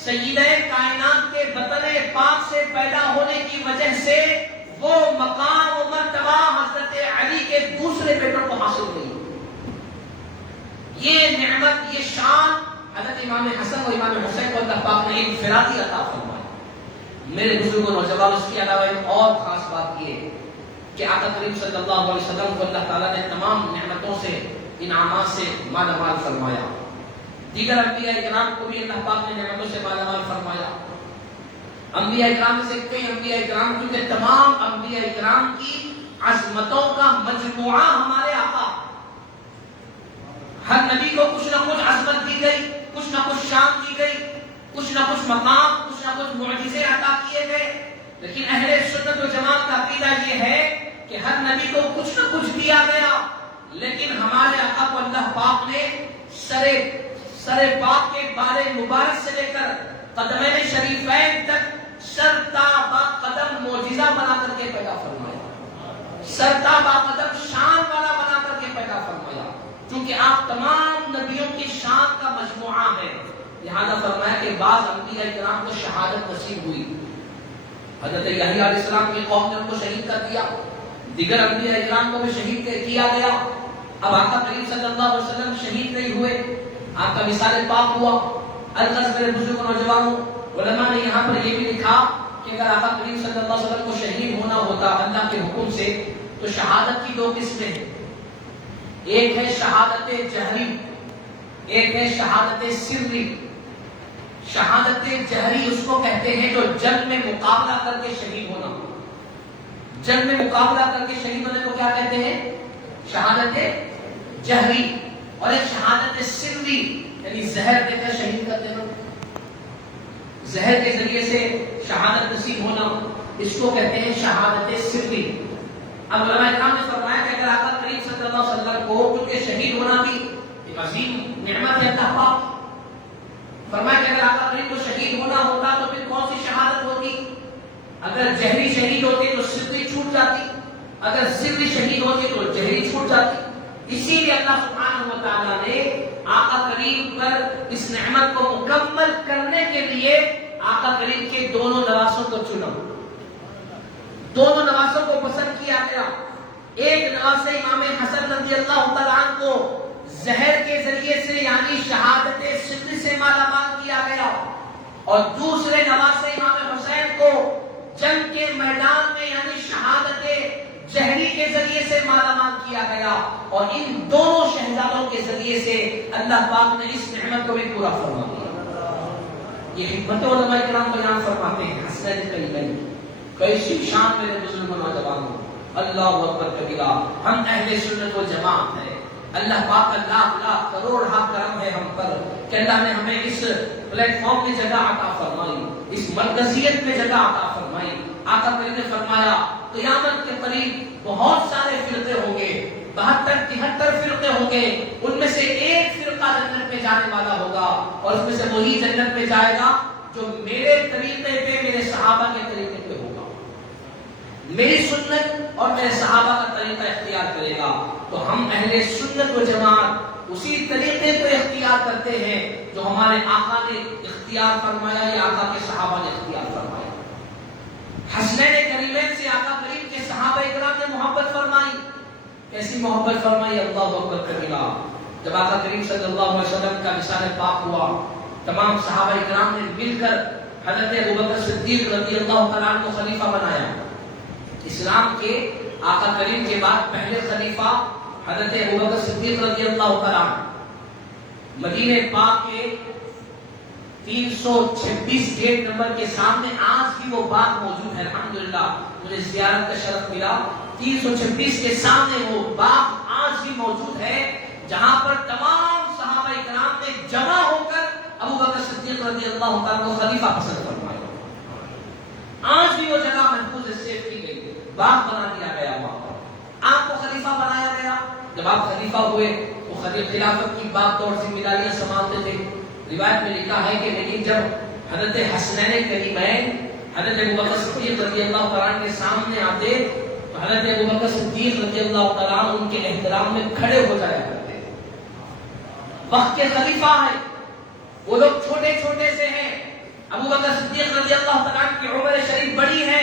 سیدہ کائنات کے بطن پاک سے پیدا ہونے کی وجہ سے وہ مقام و مرتبہ حضرت علی کے دوسرے بیٹوں کو حاصل ہوئی۔ یہ نعمت، یہ شان حضرت امام حسن اور امام حسین کو اللہ پاک نے انفرادی عطا فرمائی۔ میرے بزرگوں نوجوان، اس کے علاوہ ایک اور خاص بات یہ کہ آقا کریم صلی اللہ علیہ وسلم کو اللہ تعالیٰ نے تمام نعمتوں سے، انعامات سے مالا مال فرمایا۔ دیگر انبیاء اکرام کو بھی اللہ پاک نے نعمتوں سے مالا مال فرمایا۔ انبیاء اکرام سے کئی انبیاء اکرام، کیونکہ تمام انبیاء اکرام کی عظمتوں کا مجموعہ ہمارے آقا، ہر نبی کو کچھ نہ کچھ عظمت دی گئی، کچھ نہ کچھ شان دی گئی، کچھ نہ کچھ مقام، کچھ نہ کچھ معجزے عطا کیے گئے، لیکن اہل سنت و جماعت کا عقیدہ یہ ہے کہ ہر نبی کو کچھ نہ کچھ دیا گیا، لیکن ہمارے آقا کو اللہ پاک نے سر پاک کے بال مبارک سے لے کر قدمین شریفین تک سر تا با قدم معجزہ بنا کر کے پیدا فرمایا، سر تا با قدم شان والا بنا کر کے پیدا فرمایا، چونکہ آپ تمام نبیوں کی شان کا مجموعہ ہے۔ لہذا فرمایا کہ بعض انبیاء کرام کو شہادت نصیب ہوئی، حضرت یحییٰ علیہ السلام کی قوم نے ان کو شہید کر دیا، دیگر انبیاء کرام کو بھی شہید کیا گیا۔ اب آقا کریم صلی اللہ علیہ وسلم شہید نہیں ہوئے، آپ کا مثال پاک ہوا۔ الغرض میرے بزرگ نوجوانوں، علماء نے یہاں پر یہ بھی لکھا کہ اگر آقا کریم صلی اللہ علیہ وسلم کو شہید ہونا ہوتا اللہ کے حکم سے، تو شہادت کی دو قسمیں ہیں، ایک ہے شہادت جہری، ایک ہے شہادت سری۔ شہادت جہری اس کو کہتے ہیں جو جنگ میں مقابلہ کر کے شہید ہونا، جنگ میں مقابلہ کر کے شہید ہونے کو کیا کہتے ہیں؟ شہادت جہری۔ اور ایک شہادت سری، یعنی زہر دے کر شہید کر دینا، زہر کے ذریعے سے شہادت نصیب ہونا، اس کو کہتے ہیں شہادت سری۔ اب علماء کرام نے فرمایا کہ اگر آقا کریم صلی اللہ علیہ وسلم کو، کیونکہ شہید ہونا بھی ایک عظیم نعمت ہے اللہ پاک، فرمایا کہ اگر آقا کریم کو شہید ہونا ہوتا تو پھر کون سی شہادت ہوتی؟ اگر جہری شہید ہوتے تو سری چھوٹ جاتی، اگر سری شہید ہوتے تو جہری چھوٹ جاتی۔ اسی لیے اللہ سبحانہ و تعالیٰ نے آقا کریم پر اس نعمت کو مکمل کرنے کے لیے آقا کریم کے دونوں نواسوں کو چنا، دونوں نواسوں کو پسند کیا گیا۔ ایک نواس امام حسن رضی اللہ تعالیٰ عنہ کو زہر کے ذریعے سے یعنی شہادت سری سے مالا مال کیا گیا، اور دوسرے نواس امام حسین کو جنگ کے میدان میں یعنی شہادت جہری کے ذریعے سے مالا مال کیا گیا، اور ان دونوں شہزادوں کے ذریعے سے اللہ پاک نے اس نعمت کو بھی پورا فرما دیا۔ یہ حکمت علماء کرام بیان فرماتے ہیں حسنین کریمین، کیسی شان میرے بزرگ نوجوانوں، اللہ اکبر کبیرہ۔ ہم اہل سنت و جماعت ہیں، اللہ پاک کا لاکھ لاکھ کروڑ کرم ہے ہم پر کہ اللہ نے ہمیں اس پلیٹ فارم کی جگہ عطا فرمائی، اس مرکزیت میں جگہ عطا فرمائی۔ آقا کریم نے فرمایا قیامت کے قریب بہت سارے فرقے ہوں گے، 72-73 فرقے ہوں گے، ان میں سے ایک فرقہ جنت میں جانے والا ہوگا، اور اس میں سے وہی جنت میں جائے گا جو میرے طریقے پہ، میرے صحابہ کے طریقے پہ ہوگا، میری سنت اور میرے صحابہ کا طریقہ اختیار کرے گا۔ تو ہم اہل سنت و جماعت اسی طریقے کو اختیار کرتے ہیں جو ہمارے آقا نے اختیار فرمایا یا آقا کے صحابہ نے اختیار فرمایا۔ حسنین کریمین سے آقا کریم کے صحابہ اکرام نے محبت فرمائی. کیسی محبت فرمائی؟ اللہ اکبر کبیرہ. جب آقا کریم صلی اللہ علیہ وسلم کا وصال پاک ہوا، تمام صحابہ اکرام نے مل کر حضرت ابوبکر صدیق رضی اللہ تعالیٰ عنہ کو خلیفہ بنایا. اسلام کے آقا کریم کے بعد پہلے خلیفہ حضرت ابوبکر صدیق رضی اللہ تعالیٰ عنہ. مدینہ پاک کے 326 گیٹ نمبر کے سامنے آج بھی وہ باغ موجود ہے. الحمدللہ مجھے زیارت کا شرف ملا. 326 کے سامنے وہ باغ آج بھی موجود ہے جہاں پر تمام صحابہ اکرام نے جمع ہو کر ابوبکر صدیق رضی اللہ تعالیٰ کو خلیفہ پسند فرمایا. آج بھی وہ جگہ محفوظ سیف کی گئی، باغ بنا دیا گیا. وہاں پر آپ کو خلیفہ بنایا گیا. جب آپ خلیفہ ہوئے وہ خلافت کی بات اور ذمہ داریاں سنبھالتے تھے. روایت میں لکھا ہے کہ لیکن جب حضرت حسنین کریمین حضرت ابوبکر صدیق رضی اللہ تعالیٰ کے سامنے آتے تو حضرت ابوبکر صدیق رضی اللہ تعالیٰ ان کے احترام میں کھڑے ہو جایا کرتے. وقت کے خلیفہ ہیں، وہ لوگ چھوٹے چھوٹے سے ہیں. ابوبکر صدیق رضی اللہ تعالیٰ کی عمر شریف بڑی ہے،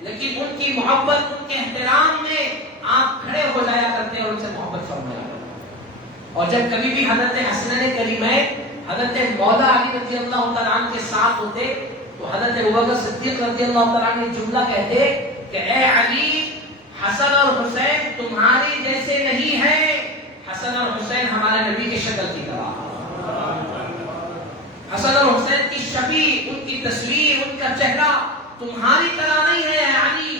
لیکن ان کی محبت، ان کے احترام میں آپ کھڑے ہو جایا کرتے اور ان سے محبت فرمایا کرتے. اور جب کبھی بھی حضرت حسنین کریمین حضرت مولا علی رضی اللہ تعالیٰ عنہ کے ساتھ ہوتے تو حضرت ابوبکر صدیق رضی اللہ تعالیٰ عنہ جملہ کہتے کہ اے علی، حسن اور حسین تمہاری جیسے نہیں ہیں. حسن اور حسین ہمارے نبی کی شکل کی طرح. حسن اور حسین کی شبیہ، ان کی تصویر، ان کا چہرہ تمہاری طرح نہیں ہے اے علی،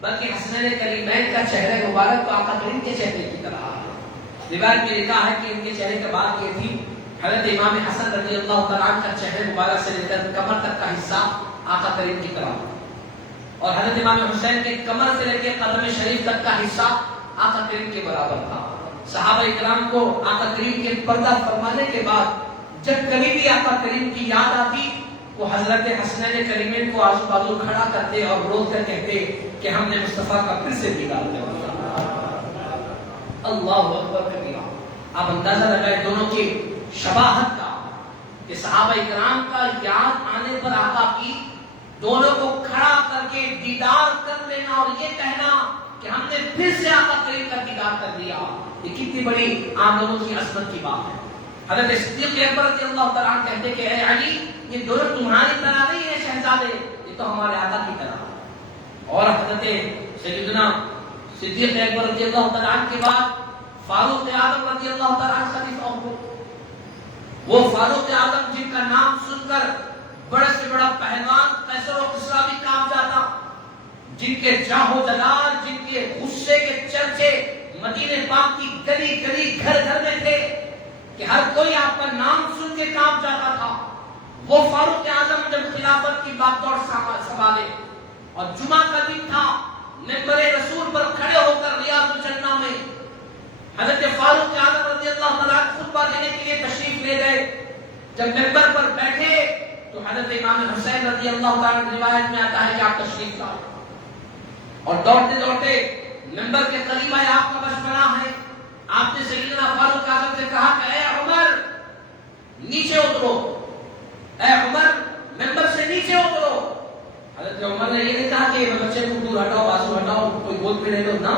بلکہ حسنین کریمین کا چہرہ مبارک تو آقا کریم کے چہرے کی طرح ہے. روایت میں لکھا ہے کہ ان کے چہرے کے بعد یہ تھی حضرت امام حسن رضی اللہ تعالیٰ عنہ کا چہرے مبارک سے لے کر کمر تک کا حصہ آقا کریم کی طرح، اور حضرت امام حسین کے کمر سے لے کے قدم شریف تک کا حصہ آقا کریم کے برابر تھا. صحابہ اکرام کو آقا کریم کے پردہ فرمانے کے بعد جب کبھی بھی آقا کریم کی یاد آتی وہ حضرت حسنین کریمین کو آزو بازو کھڑا کرتے اور رو کر کہتے کہ ہم نے مصطفیٰ کا پھر سے دیدار کیا. اللہ اکبر کبیرہ. آپ اندازہ لگائیں دونوں کی شباہت کا کہ صحابہ اکرام کا یاد آنے پر آقا کی دونوں کو کھڑا کر کے دیدار کر لینا اور یہ کہنا کہ ہم نے پھر سے آقا کریم کا دیدار کر لیا، یہ کتنی بڑی آپ دونوں کی عظمت کی بات ہے. حضرت صدیق اکبر رضی اللہ تعالیٰ عنہ کہتے کہ اے علی، یہ دونوں تمہاری طرح نہیں ہے شہزادے، یہ تو ہمارے آقا کی طرح. اور حضرت سیدنا صدیق اکبر رضی اللہ تعالیٰ عنہ کے بعد فاروق اعظم رضی اللہ تعالیٰ عنہ خلیفہ ہوئے. وہ فاروق اعظم جن کا نام سن کر بڑے سے بڑا پہلوان قیصر و کسریٰ بھی کانپ جاتا، جن کے جاہ و جلال، جن کے غصے کے چرچے مدینہ پاک کی گلی گلی گھر گھر میں تھے کہ ہر کوئی آپ کا نام سن کے کانپ جاتا تھا. وہ فاروق اعظم جب خلافت کی بات دور سنبھالے اور جمعہ کا دن تھا، منبر رسول پر کھڑے ہو کر ریاض الجنہ میں حضرت فاروق اعظم رضی اللہ تعالیٰ خطبہ دینے کے لیے تشریف لے گئے. جب منبر پر بیٹھے تو حضرت امام حسین رضی اللہ تعالیٰ روایت میں آتا ہے کہ آپ تشریف لائے اور دوڑتے دوڑتے منبر کے قریب آئے. آپ کا بچپنا ہے. آپ نے سیدنا فاروق اعظم سے کہا کہ اے عمر نیچے اترو، اے عمر منبر سے نیچے اترو. حضرت عمر نے یہ نہیں کہا کہ بچے کو دور ہٹاؤ، بازو ہٹاؤ، کوئی گود پہ لے لو، نہ.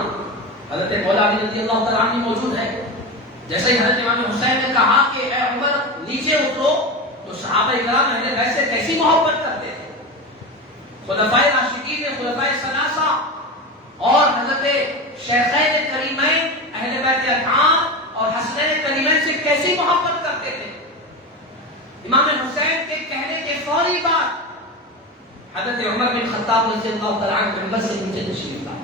حضرت مولا علی رضی اللہ تعالیٰ عنہ موجود ہے. جیسے ہی حضرت امام حسین نے کہا کہ اے عمر نیچے اترو تو صحابہ اکرام اہل بیت سے کیسی محبت کرتے تھے. خلفائے راشدین نے خلفائے ثلاثہ اور حضرت شیخین کریمین اہل بیت اطہار اور حسنین کریمین سے کیسی محبت کرتے تھے. امام حسین کے کہنے کے فوری بعد حضرت عمر بن خطاب رضی اللہ تعالیٰ عنہ منبر سے نیچے تشریف لائے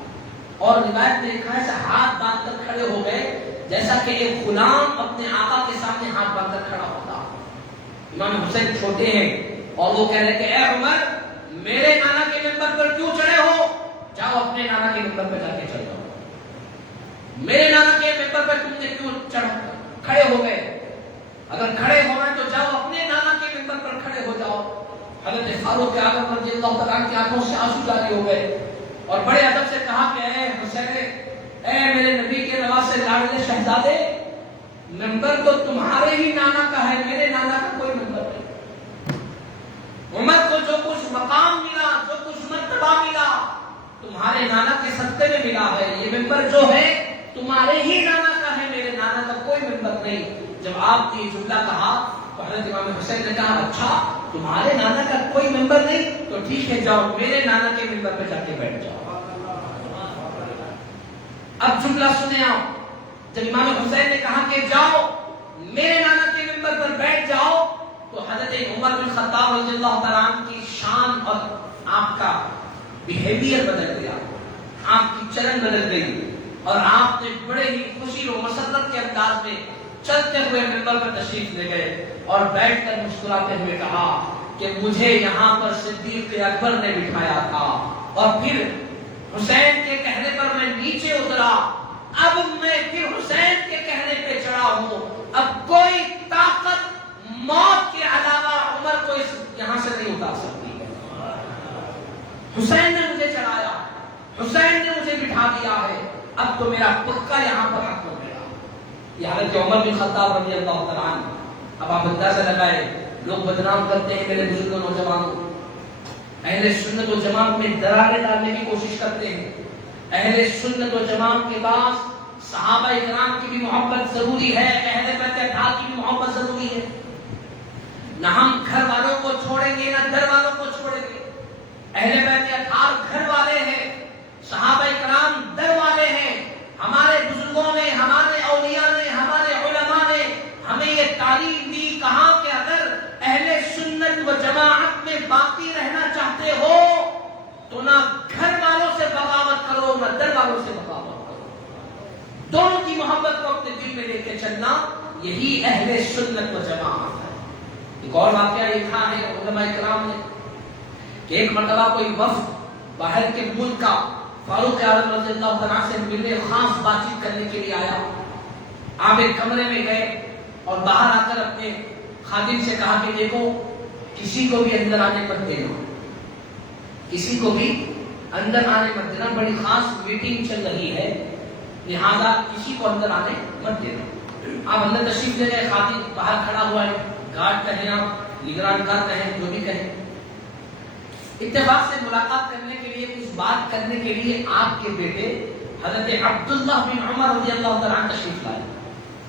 اور روایت میں لکھا ہے کہ ہاتھ باندھ کر کھڑے ہو گئے جیسا کہ ایک غلام اپنے آقا کے سامنے ہاتھ باندھ کر کھڑا ہوتا. امام حسین چھوٹے ہیں اور وہ کہہ رہے کہ اے عمر میرے نانا کے منبر پر کیوں چڑھے ہو؟ جاؤ اپنے نانا کے منبر پر جا کے چڑھ جاؤ. میرے نانا کے منبر پر تم نے کیوں کھڑے ہو گئے؟ اگر کھڑے ہو رہے تو جاؤ اپنے نانا کے منبر پر کھڑے ہو جاؤ. حضرت فاروق اعظم رضی اللہ تعالیٰ عنہ کی آنکھوں سے آنسو جاری ہو گئے اور بڑے ادب سے کہا کہ اے حسین، اے میرے نبی کے نواز سے لاڈلے شہزادے، منبر تو تمہارے ہی نانا کا ہے، میرے نانا کا کوئی منبر نہیں. عمر کو جو کچھ مقام ملا، جو کچھ مرتبہ جگہ ملا تمہارے نانا کے صدقے میں ملا ہے. یہ ممبر جو ہے تمہارے ہی نانا کا ہے, میرے نانا کا کوئی ممبر نہیں. جب آپ نے یہ جملہ کہا تو حضرت امام حسین نے کہا اچھا تمہارے نانا کا کوئی ممبر نہیں تو ٹھیک ہے, جاؤ میرے نانا کے ممبر پہ جا کے بیٹھ جاؤ. اب جملہ سنیں آپ. جب امام حسین نے کہا کہ جاؤ میرے نانا کے ممبر پر بیٹھ جاؤ تو حضرت عمر بن خطاب رضی اللہ تعالیٰ عنہ کی شان اور آپ کا بیہیویئر بدل گیا, آپ کی چلن بدل گئی, اور آپ نے بڑے ہی خوشی و مسرت کے انداز میں چلتے ہوئے ممبر پر تشریف لے گئے اور بیٹھ کر مسکراتے ہوئے کہا کہ مجھے یہاں پر صدیق اکبر نے بٹھایا تھا, اور پھر حسین کے کہنے پر میں نیچے اترا, اب میں پھر حسین کے کہنے پہ چڑھا ہوں. اب کوئی طاقت موت کے علاوہ عمر کو یہاں سے نہیں اتار سکتی. حسین نے مجھے چڑھایا, حسین نے مجھے بٹھا دیا ہے, اب تو میرا پکا یہاں پر حق ہو گیا. یہ حضرت عمر بن خطاب رضی اللہ تعالیٰ عنہ. اب آپ اندازہ لگائے لوگ بدنام کرتے ہیں میرے بزرگوں نوجوانوں, اہل سنت و جماعت میں دراریں ڈالنے کی کوشش کرتے ہیں. اہل سنت و جماعت کے پاس صحابہ اکرام کی بھی محبت ضروری ہے, اہل بیت اطہار کی بھی محبت ضروری ہے. نہ ہم گھر والوں کو چھوڑیں گے نہ در والوں کو چھوڑیں گے. اہل بیت اطہار گھر والے ہیں, صحابہ اکرام در والے ہیں. ہمارے بزرگوں نے, ہمارے اولیاء نے, ہمارے علماء نے ہمیں یہ تعلیم دی, کہا کہ اگر اہل سنت و جماعت میں باقی رہنا چاہتے ہو تو نہ گھر والوں سے بغاوت کرو نہ در والوں سے بغاوت کرو. دونوں کی محبت کو اپنے دل میں لے کے چلنا, یہی اہل سنت و جماعت ہے. ایک اور واقعہ لکھا ہے علماء کرام نے کہ ایک مرتبہ کوئی وفد باہر کے ملک کا فاروق اعظم رضی اللہ عنہ سے ملنے, خاص بات چیت کرنے کے لیے آیا. آپ ایک کمرے میں گئے اور باہر آ کر اپنے خادم سے کہا کہ دیکھو کسی کو بھی اندر آنے مت دینا, کسی کو بھی اندر آنے مت دینا, بڑی خاص میٹنگ چل رہی ہے, لہذا کسی کو اندر آنے مت دینا. آپ اندر تشریف لے گئے, خادم باہر کھڑا ہوا ہے, گارڈ کہیں آپ, نگران کار کہیں, جو بھی کہیں. اتفاق سے ملاقات کرنے کے لیے, کچھ بات کرنے کے لیے آپ کے بیٹے حضرت عبداللہ بن عمر رضی اللہ تعالیٰ عنہ تشریف لائے.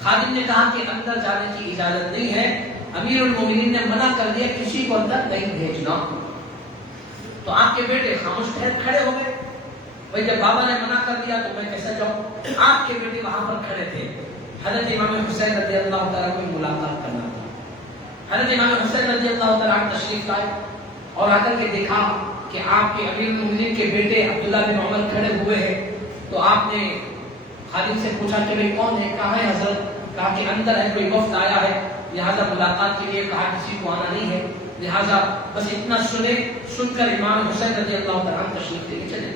خادم نے کہا کہ اندر جانے کی اجازت نہیں ہے, امیر المومنین نے منع کر دیا کسی کو اندر نہیں بھیجنا. تو آپ کے بیٹے خاموش کھڑے ہو گئے, بھائی جب بابا نے منع کر دیا تو میں کیسے جاؤں. آپ کے بیٹے وہاں پر کھڑے تھے. حضرت امام حسین رضی اللہ تعالیٰ کو ملاقات کرنا تھا. حضرت امام حسین رضی اللہ تعالیٰ عنہ تشریف لائے اور آ کر کے دیکھا کہ آپ کے امیر المومنین کے بیٹے عبداللہ بن عمر کھڑے ہوئے ہیں. تو آپ نے خادم سے پوچھا کہ بھائی کون ہے, کہاں ہے حضرت. کہا کہ اندر ہے, کوئی وفد آیا ہے, لہذا ملاقات کے لیے کہا کسی کو آنا نہیں ہے, لہذا بس اتنا سن کر امام حسین رضی اللہ تعالیٰ عنہ تشریف لے کے چلے.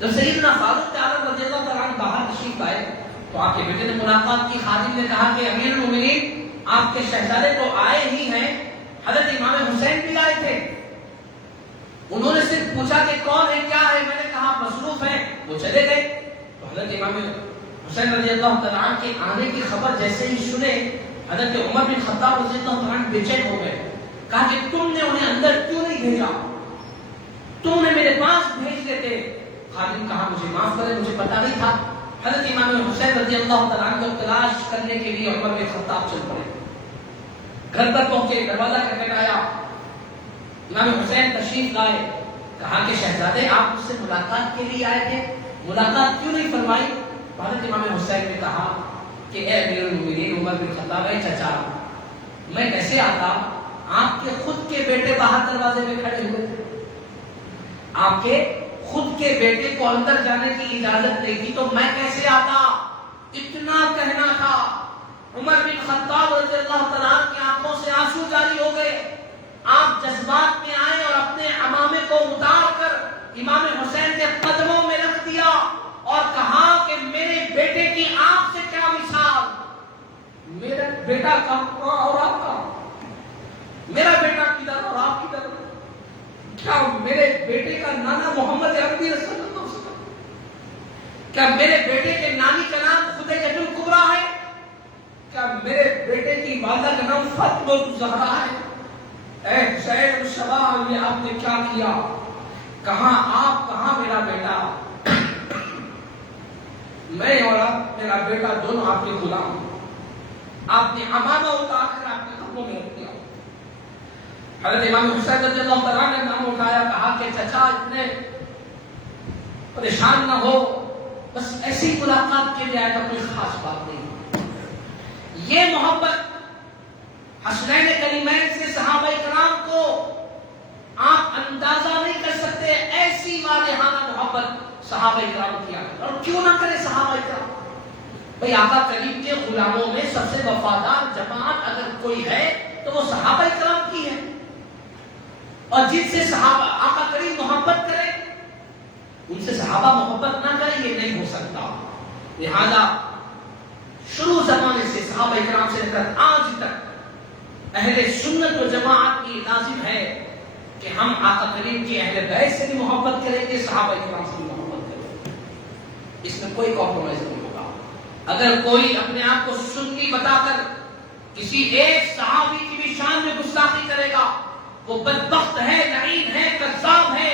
جب سیدنا فاروق اعظم رضی اللہ تعالیٰ عنہ باہر تشریف آئے تو آپ کے بیٹے نے ملاقات کی. خادم نے کہا کہ امیر المومنین آپ کے شہزادے تو آئے ہی ہیں, حضرت امام حسین بھی آئے تھے. انہوں نے صرف پوچھا کہ کون ہے, کیا ہے, میں نے کہا مصروف ہے, وہ چلے گئے. تو حضرت امام حسین رضی اللہ تعالیٰ عنہ کے آنے کی خبر جیسے ہی سنے, حضرت عمر بن خطاب رضی اللہ تعالیٰ عنہ بے چین ہو گئے. کہا کہ تم نے انہیں اندر کیوں نہیں بھیجا, تم نے میرے پاس بھیج دیتے. خادم کہا مجھے معاف کرے, مجھے پتا نہیں تھا. حضرت امام حسین رضی اللہ تعالیٰ عنہ کو تلاش کرنے کے لیے عمر بن خطاب چل پڑے. گھر پر پہنچے, دروازہ کھٹکھٹایا, امام حسین تشریف لائے. کہا کہ شہزادے آپ مجھ سے ملاقات کے لیے آئے تھے, ملاقات کیوں نہیں فرمائی. حضرت امام حسین نے کہا کہ اے امیر المومنین عمر بن خطاب, اے چچا میں کیسے آتا, آپ کے خود کے بیٹے باہر دروازے میں کھڑے ہوئے تھے, آپ کے خود کے بیٹے کو اندر جانے کی اجازت نہیں تھی, تو میں کیسے آتا. اتنا کہنا تھا. عمر بن خطاب رضی اللہ تعالیٰ کی آنکھوں سے آنسو جاری ہو گئے. آپ جذبات میں آئے اور اپنے عمامے کو اتار کر امام حسین کے قدموں میں رکھ دیا اور کہا کہ میرے بیٹے کی آنکھ سے کیا مثال, میرا بیٹا کہاں اور آپ کا, میرا بیٹا کدھر اور آپ کدھر. کیا میرے بیٹے کا نانا محمد عربی رسول اللہ صلی اللہ علیہ وسلم, کیا میرے بیٹے کے نانی کا نام خدیجہ الکبریٰ ہے, کیا میرے بیٹے کی والدہ کا نام فاطمہ الزہرا ہے. اے حسین الشباب, یہ آپ نے کیا کیا. کہاں آپ کہاں میرا بیٹا، میں اور آپ میرا بیٹا دونوں آپ کے غلام، آپ نے امانہ اتار کر آپ کے قدموں میں رکھ دیا۔ حضرت امام حسین رضی اللہ تعالیٰ نے نام اٹھایا، کہا کہ چچا اتنے پریشان نہ ہو، بس ایسی ملاقات کے لیے آیا تھا، کوئی خاص بات نہیں۔ یہ محبت حسنین کریمین سے صحابہ کرام کو آپ اندازہ نہیں کر سکتے، ایسی والہانہ محبت صحابہ کرام کیا، اور کیوں نہ کرے صحابہ کرام۔ بھئی آقا کریم کے غلاموں میں سب سے وفادار جماعت اگر کوئی ہے تو وہ صحابہ کرام کی ہے، اور جن سے صحابہ آقا کریم محبت کرے ان سے صحابہ محبت نہ کریں، یہ نہیں ہو سکتا۔ لہذا شروع زمانے سے صحابہ کرام سے لے کر آج تک اہل سنت و جماعت کی لازم ہے کہ ہم آقا کریم کی اہل بیت سے بھی محبت کریں گے، صحابہ کرام سے بھی محبت کریں گے، اس میں کوئی کمپرومائز نہیں ہوگا۔ اگر کوئی اپنے آپ کو سنی بتا کر کسی ایک صحابی کی بھی شان میں گستاخی کرے گا، وہ بدبخت ہے، لعین ہے، کذاب ہے،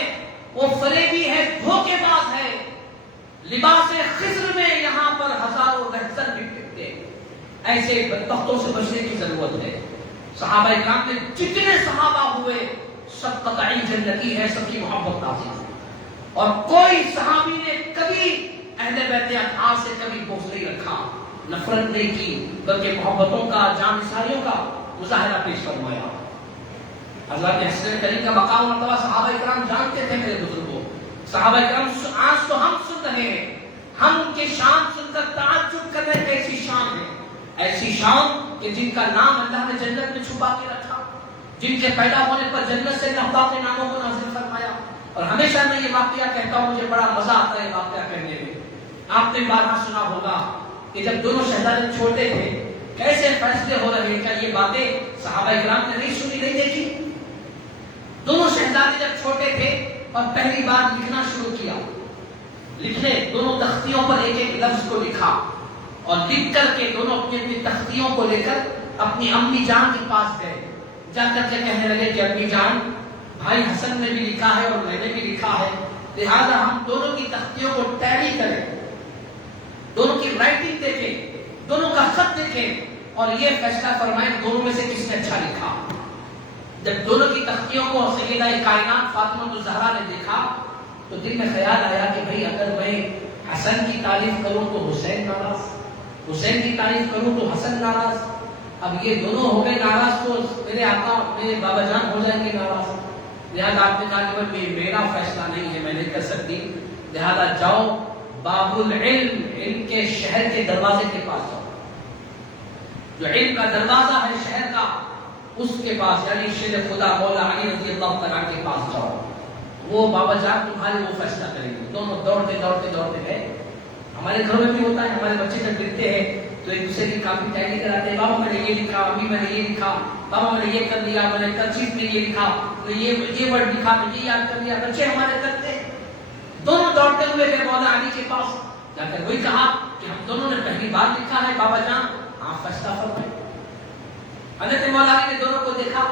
وہ فریبی ہے، دھوکے باز ہے۔ لباس خضر میں یہاں پر ہزاروں رہزن بھی پھرتے ہیں، ایسے بدبختوں سے بچنے کی ضرورت ہے۔ صحابہ کرام میں جتنے صحابہ ہوئے سب قطعی جنتی ہے، سب کی محبت نازل ہے، اور کوئی صحابی نے کبھی اہل بیت اطہار سے کبھی بغض نہیں رکھا، نفرت نہیں کی، بلکہ محبتوں کا، جانثاریوں کا مظاہرہ پیش فرمایا۔ حضرت حسن کریم کا مقام و مرتبہ صحابہ کرام جانتے تھے میرے بزرگوں۔ صحابہ کرام آج تو ہم سن رہے ہیں، ہم ان کے شان سن کر تعجب کر رہے ہیں، ایسی شان ہے، ایسی شان کہ جن کا نام اللہ نے جنت میں چھپا کے رکھا، جن کے پیدا ہونے پر جنت سے اللہ پاک نے ناموں کو نازل فرمایا۔ اور ہمیشہ میں یہ واقعہ کہتا ہوں، مجھے بڑا مزہ آتا ہے واقعہ کہنے میں۔ آپ نے بارہا سنا ہوگا کہ جب دونوں شہزادے چھوٹے تھے کیسے فیصلے ہو رہے ہیں، کیا یہ باتیں صحابہ کرام نے نہیں سنی، نہیں دیکھی؟ دونوں شہزادے جب چھوٹے تھے اور پہلی بار لکھنا شروع کیا، لکھنے دونوں تختیوں پر ایک ایک لفظ کو لکھا، اور لکھ کر کے دونوں اپنی اپنی تختیوں کو لے کر اپنی امی جان کے پاس گئے، جا کر کے کہنے لگے کہ امی جان، بھائی حسن نے بھی لکھا ہے اور میں نے بھی لکھا ہے، لہذا ہم دونوں کی تختیوں کو ٹیلی کریں، دونوں کی رائٹنگ دیکھیں، دونوں کا خط دیکھیں، اور یہ فیصلہ فرمائیں دونوں میں سے کس نے اچھا لکھا۔ جب دونوں کی تختیوں کو سیدہ کائنات فاطمہ الزہرا نے دیکھا تو دل میں خیال آیا کہ بھئی اگر میں حسن کی تعریف کروں تو حسین ناراض، حسین کی تعریف کروں تو حسن ناراض، اب یہ دونوں ہو گئے ناراض تو میرے آقا میرے بابا جان ہو جائیں گے ناراض۔ لہذا آپ نے کہا کہ میرا فیصلہ نہیں ہے، میں نہیں کر سکتی، لہذا جاؤ باب العلم، علم کے شہر کے دروازے کے پاس جاؤ، جو علم کا دروازہ ہے شہر کا، اس کے پاس یعنی شیر خدا مولا علی رضی اللہ تعالیٰ کے پاس جاؤ، وہ بابا جان تمہارے وہ فیصلہ کریں گے۔ دونوں دوڑتے دوڑتے دوڑتے گئے۔ ہمارے گھروں میں بھی ہوتا ہے، ہمارے بچے جب گرتے ہیں تو ایک دوسرے کی کاپی ٹائلی کراتے ہیں، بابا میں نے یہ لکھا، امی میں نے یہ لکھا، بابا میں نے یہ کر لیا، میں نے کرچیف میں یہ لکھا، میں نے یہ ورڈ لکھا، میں نے یہ یاد کر لیا۔ بچے ہمارے کرتے ہیں۔ دونوں دوڑتے ہوئے گئے مولا علی کے پاس، جا کر وہی کہا کہ ہم دونوں نے پہلی بار لکھا ہے بابا جان، آپ فیصلہ فرمائیں۔ حضرت مولا علی نے دونوں کو دیکھا،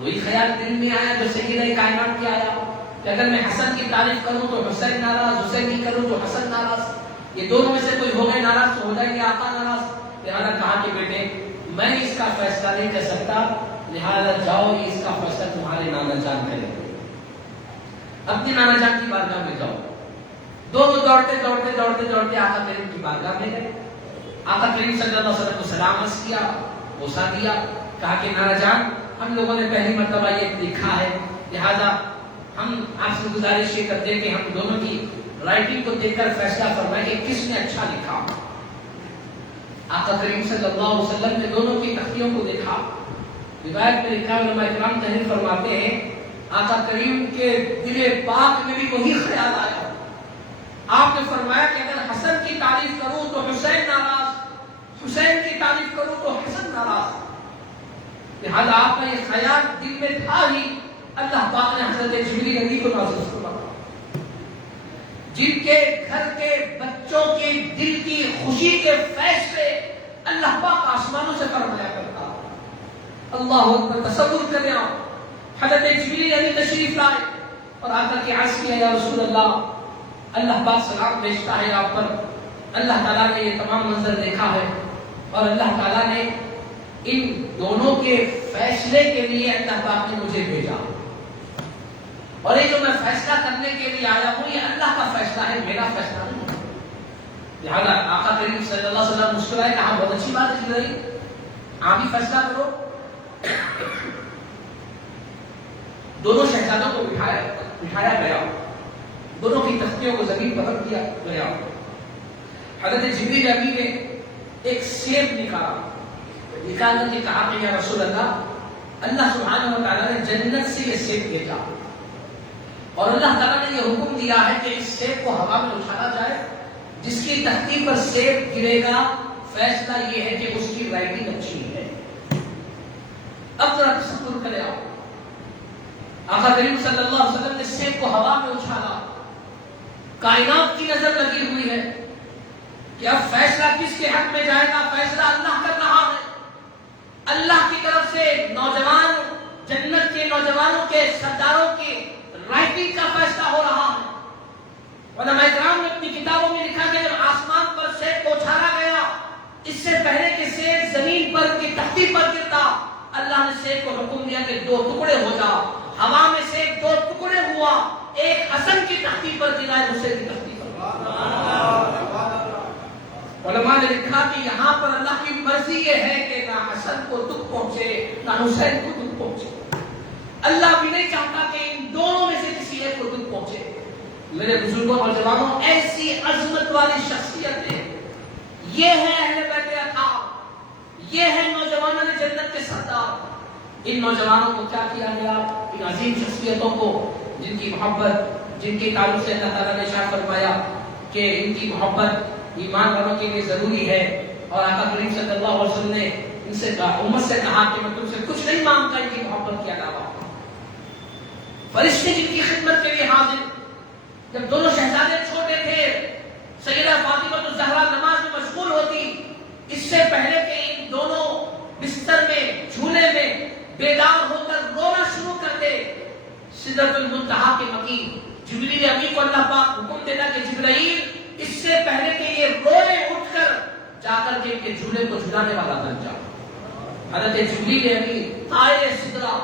وہی خیال دل میں آیا جو سیدہ کائنات کے آیا کہ اگر میں حسن کی تعریف کروں تو حسین ناراض، حسین کی کروں تو حسن ناراض، یہ دونوں میں سے کوئی ہو گئے ناراض تو ہو جائیں گے آقا ناراض۔ لہذا کہا کہ بیٹے میں اس کا فیصلہ نہیں کر سکتا، لہذا جاؤ اس کا فیصلہ تمہارے نانا جان کریں گے، اپنے نانا جان کی بارگاہ میں جاؤ۔ دونوں دوڑتے دوڑتے دوڑتے دوڑتے آقا کریم کی بارگاہ میں گئے۔ آقا کریم صلی اللہ علیہ وسلم کو سلام عرض کیا، بوسہ دیا، کہا کہ نانا جان ہم لوگوں نے پہلی مرتبہ یہ لکھا ہے، لہذا ہم آپ سے گزارش یہ کرتے ہیں کہ ہم دونوں کی رائٹنگ کو دیکھ کر فیصلہ فرمائیں کہ کس نے اچھا لکھا۔ آقا کریم صلی اللہ علیہ وسلم نے دونوں کی تختیوں کو دیکھا۔ روایت میں لکھا ہے، علماء کرام تحریر فرماتے ہیں آقا کریم کے دل پاک میں بھی وہی خیال آیا۔ آپ نے فرمایا کہ اگر حسن کی تعریف کروں تو حسین ناراض، حسین کی تعریف کروں تو حسن ناراض، لہذا آپ کا یہ خیال دل میں تھا ہی، اللہ پاک نے حضرت جبریل علی کو نازل فرمایا، جن کے گھر کے بچوں کے دل کی خوشی کے فیصلے اللہ پاک آسمانوں سے فرمایا کرتا۔ اللہ اکبر، تصور کریں آپ، حضرت جبریل علی تشریف لائے، اور آ کر کے عرض کیا یا رسول اللہ، اللہ پاک سلام بھیجتا ہے آپ پر، اللہ تعالیٰ نے یہ تمام منظر دیکھا ہے اور اللہ تعالیٰ نے ان دونوں کے فیصلے کے لیے اللہ پاک نے مجھے بھیجا، اور یہ جو میں فیصلہ کرنے کے لیے آیا ہوں یہ اللہ کا فیصلہ ہے، میرا فیصلہ نہیں ہے۔ لہٰذا آقا کریم صلی اللہ علیہ وسلم مسکرائے، کہا بہت اچھی بات ہے جبرائیل، آپ ہی فیصلہ کرو۔ دونوں شہزادوں کو بٹھایا گیا، دونوں کی تختیوں کو زمین پر رکھ دیا گیا۔ حضرت جبریل امین نے ایک سیب نکال کر کے کہا کہ یا رسول اللہ، اللہ سبحانہ و تعالیٰ نے جنت سے یہ سیب بھیجا اور اللہ تعالیٰ نے یہ حکم دیا ہے کہ اس سیب کو ہوا میں اچھالا جائے، جس کی تختی پر سیب گرے گا فیصلہ یہ ہے کہ اس کی رائٹنگ اچھی ہے۔ اب ذرا تصور کرے آپ، آقا کریم صلی اللہ علیہ وسلم نے سیب کو ہوا میں اچھالا، کائنات کی نظر لگی ہوئی ہے کہ اب فیصلہ کس کے حق میں جائے گا، فیصلہ اللہ کر رہا ہے۔ اللہ کی طرف سے نوجوان جنت کے نوجوانوں کے سرداروں کی رائٹنگ کا فیصلہ ہو رہا ہے۔ علماء کرام نے اپنی کتابوں میں لکھا کہ جب آسمان پر سیب کو اچھالا گیا، اس سے پہلے کہ سیب زمین پر کی تختی پر گرتا، اللہ نے سیب کو حکم دیا کہ دو ٹکڑے ہو جا۔ ہوا میں سیب دو ٹکڑے ہوا، ایک حسن کی تختی پر گرا ہے، حسین کی تختی پر۔ علماء نے لکھا کہ یہاں پر اللہ کی مرضی یہ ہے کہ نہ حسن کو دکھ پہنچے نہ حسین کو دکھ پہنچے۔ اللہ بھی نہیں چاہتا کہ ان دونوں میں سے کسی ایک کو دکھ پہنچے۔ میرے بزرگوں اور جوانوں، ایسی عظمت والی شخصیتیں یہ ہے اہل بیت اطہار، یہ ہے نوجوانوں نے جنت کے سردار۔ ان نوجوانوں کو کیا کیا گیا؟ ان عظیم شخصیتوں کو جن کی محبت، جن کے تعلق سے اللہ تعالیٰ نے ارشاد فرمایا کہ ان کی محبت ایمان والوں کے لیے ضروری ہے، اور آقا کریم صلی اللہ علیہ وسلم نے ان سے امت سے کہا کہ میں تم سے کچھ نہیں مانگتا ان کی محبت کے علاوہ۔ فرشتے جن کی خدمت کے لیے حاضر، جب دونوں شہزادے چھوٹے تھے، سیدہ فاطمہ الزہرا نماز میں مشغول ہوتی، اس سے پہلے کہ ان دونوں بستر میں جھولے میں بیدار ہو کر رونا شروع کرتے، سدرۃ المنتہا کے مقیم جبریل امین کو اللہ پاک حکم دیتا کہ جبرائیل اس سے پہلے کہ یہ روئے اٹھ کر جا کر کے ان کے جھولے کو جھلانے والا بن جا۔ حضرت جبریل امین طائر سدرہ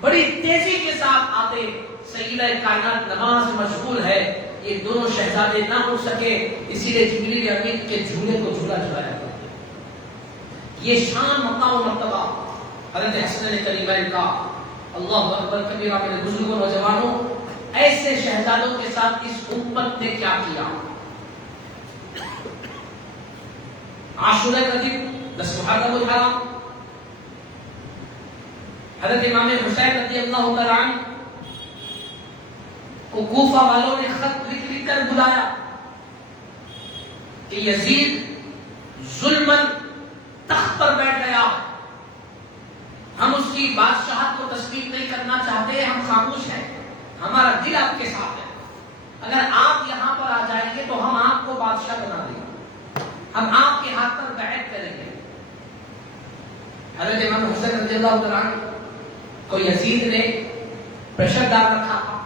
بڑی تیزی کے ساتھ آتے، سیدہ کائنات نماز میں مشغول ہے، یہ دونوں شہزادے نہ ہو سکے، اسی لیے جبریل امین کے جھولے کو جھلایا۔ یہ شان مقام و مرتبہ حضرت حسن کریمین کا، اللہ اکبر کبیرہ۔ میرے بزرگوں نوجوانوں، ایسے شہزادوں کے ساتھ اس امت نے کیا کیا؟ عاشورہ کا دن 10 محرم الحرام، حضرت امام حسین رضی اللہ تعالیٰ عنہ کو کوفہ والوں نے خط لکھ کر بلایا کہ یزید ظلماً تخت پر بیٹھ گیا، ہم اس کی بادشاہت کو تسلیم نہیں کرنا چاہتے، ہم خاموش ہیں، ہمارا دل آپ کے ساتھ ہے، اگر آپ یہاں پر آ جائیں گے تو ہم آپ کو بادشاہ بنا دیں گے، ہم آپ کے ہاتھ پر بیعت کریں گے۔ حضرت امام حسین رضی اللہ تعالیٰ عنہ کو یزید نے پریشر ڈال رکھا تھا،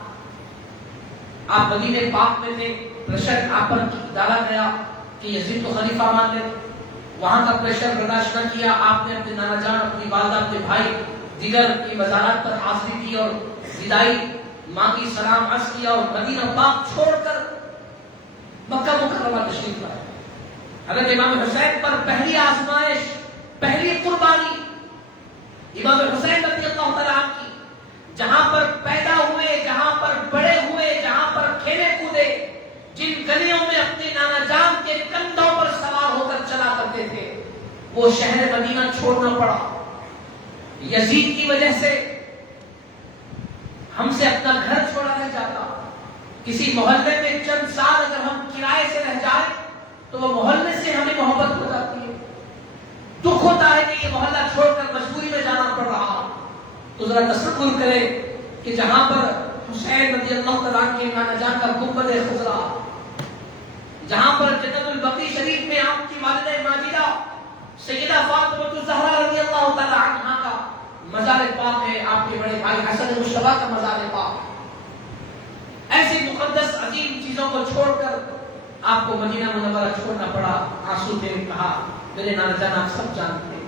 آپ مدینے پاک میں تھے، پریشر آپ پر ڈالا گیا کہ یزید کو خلیفہ مان لے، وہاں کا پریشر برداشت نہ کیا، آپ نے اپنے نانا جان، اپنی والدہ، اپنے بھائی دیگر کی مزارات پر حاضری کی اور وداعی ماں کی سلام عرض کیا اور مدینہ پاک چھوڑ کر مکہ مکرمہ تشریف لائے۔ حضرت امام حسین پر پہلی آزمائش، پہلی قربانی امام حسین رضی اللہ تعالیٰ عنہ کی، جہاں پر پیدا ہوئے، جہاں پر بڑے ہوئے، جہاں پر کھیلے کودے، جن گلیوں میں اپنے نانا جان کے کندھوں پر سوار ہو کر چلا کرتے تھے، وہ شہر مدینہ چھوڑنا پڑا یزید کی وجہ سے۔ ہم سے اپنا گھر چھوڑا نہیں جاتا، کسی محلے میں چند سال اگر ہم کرائے سے رہ جائیں تو وہ محلے سے ہمیں محبت ہو جاتی ہے، دکھ ہوتا ہے کہ یہ محلہ چھوڑ کر مجبوری میں جانا پڑ رہا۔ تو ذرا تصور کریں کہ جہاں پر حسین رضی اللہ تعالیٰ عنہ کے نانا جان کا گنبد خضرا، جہاں پر جنت البقیع شریف میں آپ کی والدہ ماجدہ سیدہ فاطمہ الزہرا رضی اللہ تعالیٰ عنہا کا مزار پاک ہے، آپ کے بڑے بھائی حسن مصطفیٰ کا مزار پاک ہے۔ ایسی مقدس عظیم چیزوں کو چھوڑ کر آپ کو مدینہ منورہ چھوڑنا پڑا. آنسو تھے, کہا میرے نانا جان آپ سب جانتے ہیں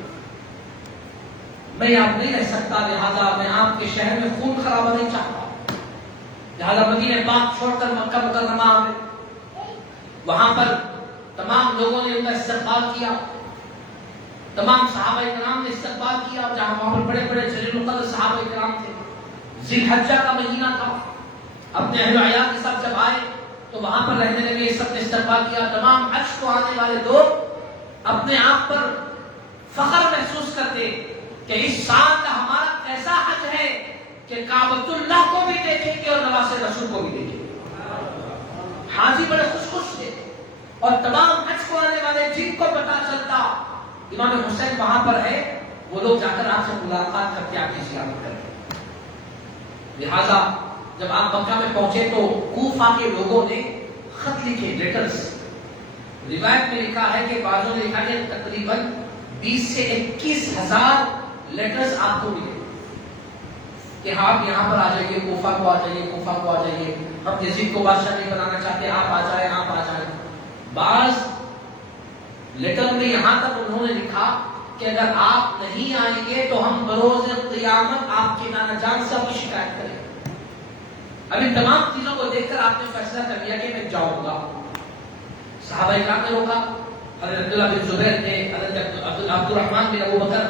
میں آپ نہیں رہ سکتا, لہذا میں آپ کے شہر میں خون خرابہ نہیں چاہتا, لہذا مدینہ پاک چھوڑ کر مکہ مکرمہ آ گئے. وہاں پر تمام لوگوں نے ان کا استقبال کیا, تمام صحابہ کرام نے استقبال کیا, جہاں وہاں پر بڑے بڑے جلیل القدر صحابہ کرام تھے. ذی الحجہ کا مہینہ تھا, اپنے اہل و عیال کے ساتھ جب آئے تو وہاں پر رہنے لگے, سب نے استقبال کیا. تمام حج کو آنے والے لوگ اپنے آپ پر فخر محسوس کرتے کہ اس سال کا ہمارا ایسا حج ہے کہ کعبۃ اللہ کو بھی دیکھیں گے اور نواسے رسول کو بھی دیکھیں گے. حاجی بڑے خوش تھے, اور تمام حج کو آنے والے جن کو پتا چلتا امام حسین وہاں پر ہے, وہ لوگ جا کر آپ سے ملاقات کرتے, آپ کی زیارت کرتے. لہذا جب آپ مکہ میں پہنچے تو کوفہ کے لوگوں نے خط لکھے, لیٹرز. روایت میں لکھا ہے کہ بعضوں نے لکھا کہ تقریباً 20 سے 21 ہزار لیٹرز آپ کو ملے کہ آپ یہاں پر آ جائیے, کوفہ کو آ جائیے, کوفہ کو آ جائیے, ہم یزید کو بادشاہ نہیں بنانا چاہتے, آپ آ جائیں, آپ آ جائیں. بعض لیٹر میں یہاں تک انہوں نے لکھا کہ اگر آپ نہیں آئیں گے تو ہم بروز قیامت آپ کے نانا جان سے آپ کی شکایت کریں. اب ان تمام چیزوں کو دیکھ کر آپ نے فیصلہ کر لیا کہ میں جاؤں گا. صحابہ کرام نے روکا, حضرت عبداللہ بن زبیر نے, حضرت عبد الرحمن بن ابو بکر,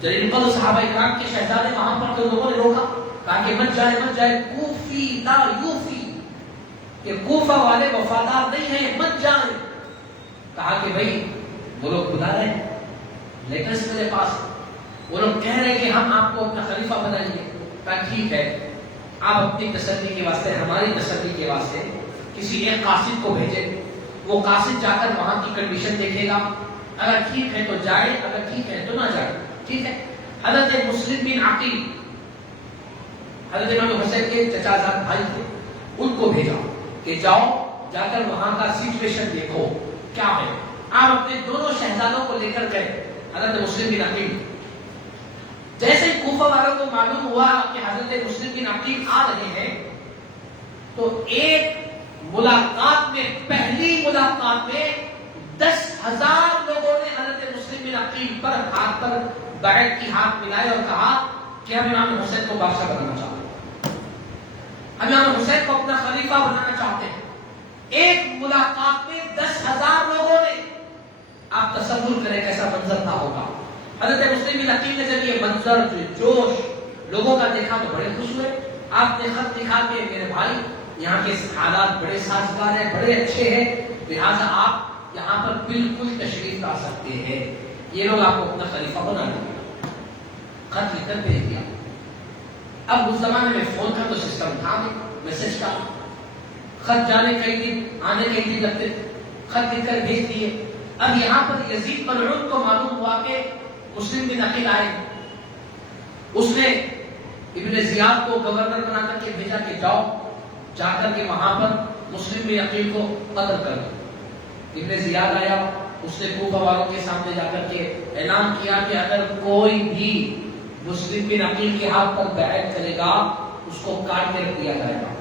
جلیل القدر صحابہ کرام کے شہزادے وہاں پر کے لوگوں نے روکا, کہا کہ مت جائے, کوفی لا یوفی, کہ کوفہ والے وفادار نہیں ہیں, مت جائیں. کہا کہ بھائی وہ لوگ بلا رہے ہیں, لیٹرز میرے پاس, وہ لوگ کہہ رہے ہیں کہ ہم آپ کو اپنا خلیفہ بنائیں گے. کہا ٹھیک ہے, آپ اپنی تسلی کے واسطے, ہماری تسلی کے واسطے کسی ایک قاصد کو بھیجیں, وہ قاصد جا کر وہاں کی کنڈیشن دیکھے گا, اگر ٹھیک ہے تو جائے, اگر ٹھیک ہے تو نہ جائے. ٹھیک ہے. حضرت مسلم بن عقیل حضرت امام حسین کے چچا زاد بھائی تھے, ان کو بھیجا کہ جاؤ, جا کر وہاں کا سچویشن دیکھو کیا ہے. آپ اپنے دونوں شہزادوں کو لے کر گئے. حضرت مسلم بن عقیل, جیسے کوفہ والوں کو معلوم ہوا کہ حضرت مسلم بن عقیل آ رہے ہیں, تو ایک ملاقات میں, پہلی ملاقات میں 10,000 لوگوں نے حضرت مسلم بن عقیل پر ہاتھ پر بیعت کی ہاتھ ملائے اور کہا کہ ہم امام حسین کو بادشاہ بنانا چاہتے ہیں, ہم امام حسین کو اپنا خلیفہ بنانا چاہتے ہیں. ایک ملاقات میں 10,000 لوگوں نے, آپ تصور کریں کیسا منظر تھا ہوگا. حضرت مسلم بن عقیل نے جب یہ منظر جوش لوگوں کا دیکھا تو بڑے خوش ہوئے. آپ نے خط لکھا کہ میرے بھائی یہاں کے حالات بڑے سازگار ہیں, بڑے اچھے ہیں, لہٰذا آپ یہاں پر بالکل تشریف لا سکتے ہیں, یہ لوگ آپ کو اپنا خلیفہ بنا لیں گے. خط لکھ کر بھیج دیا. اب اس زمانے میں فون کا تو سسٹم تھا نہیں, میسج کا, خط جانے کئی دن, آنے کئی دن لگتے, خط لکھ کر بھیج دیے. اب یہاں پر یزید ملعون کو معلوم ہوا کہ مسلم بن عقیل آئے. اس نے ابن زیاد کو گورنر بنا کر کے بھیجا کہ جاؤ, جا کر کے وہاں پر مسلم بن عقیل کو قتل کر دو. ابن زیاد آیا, اس نے کوفہ والوں کے سامنے جا کر کے اعلان کیا کہ اگر کوئی بھی مسلم بن عقیل کے ہاتھ پر بیعت کرے گا اس کو کاٹ کے رکھ دیا جائے گا.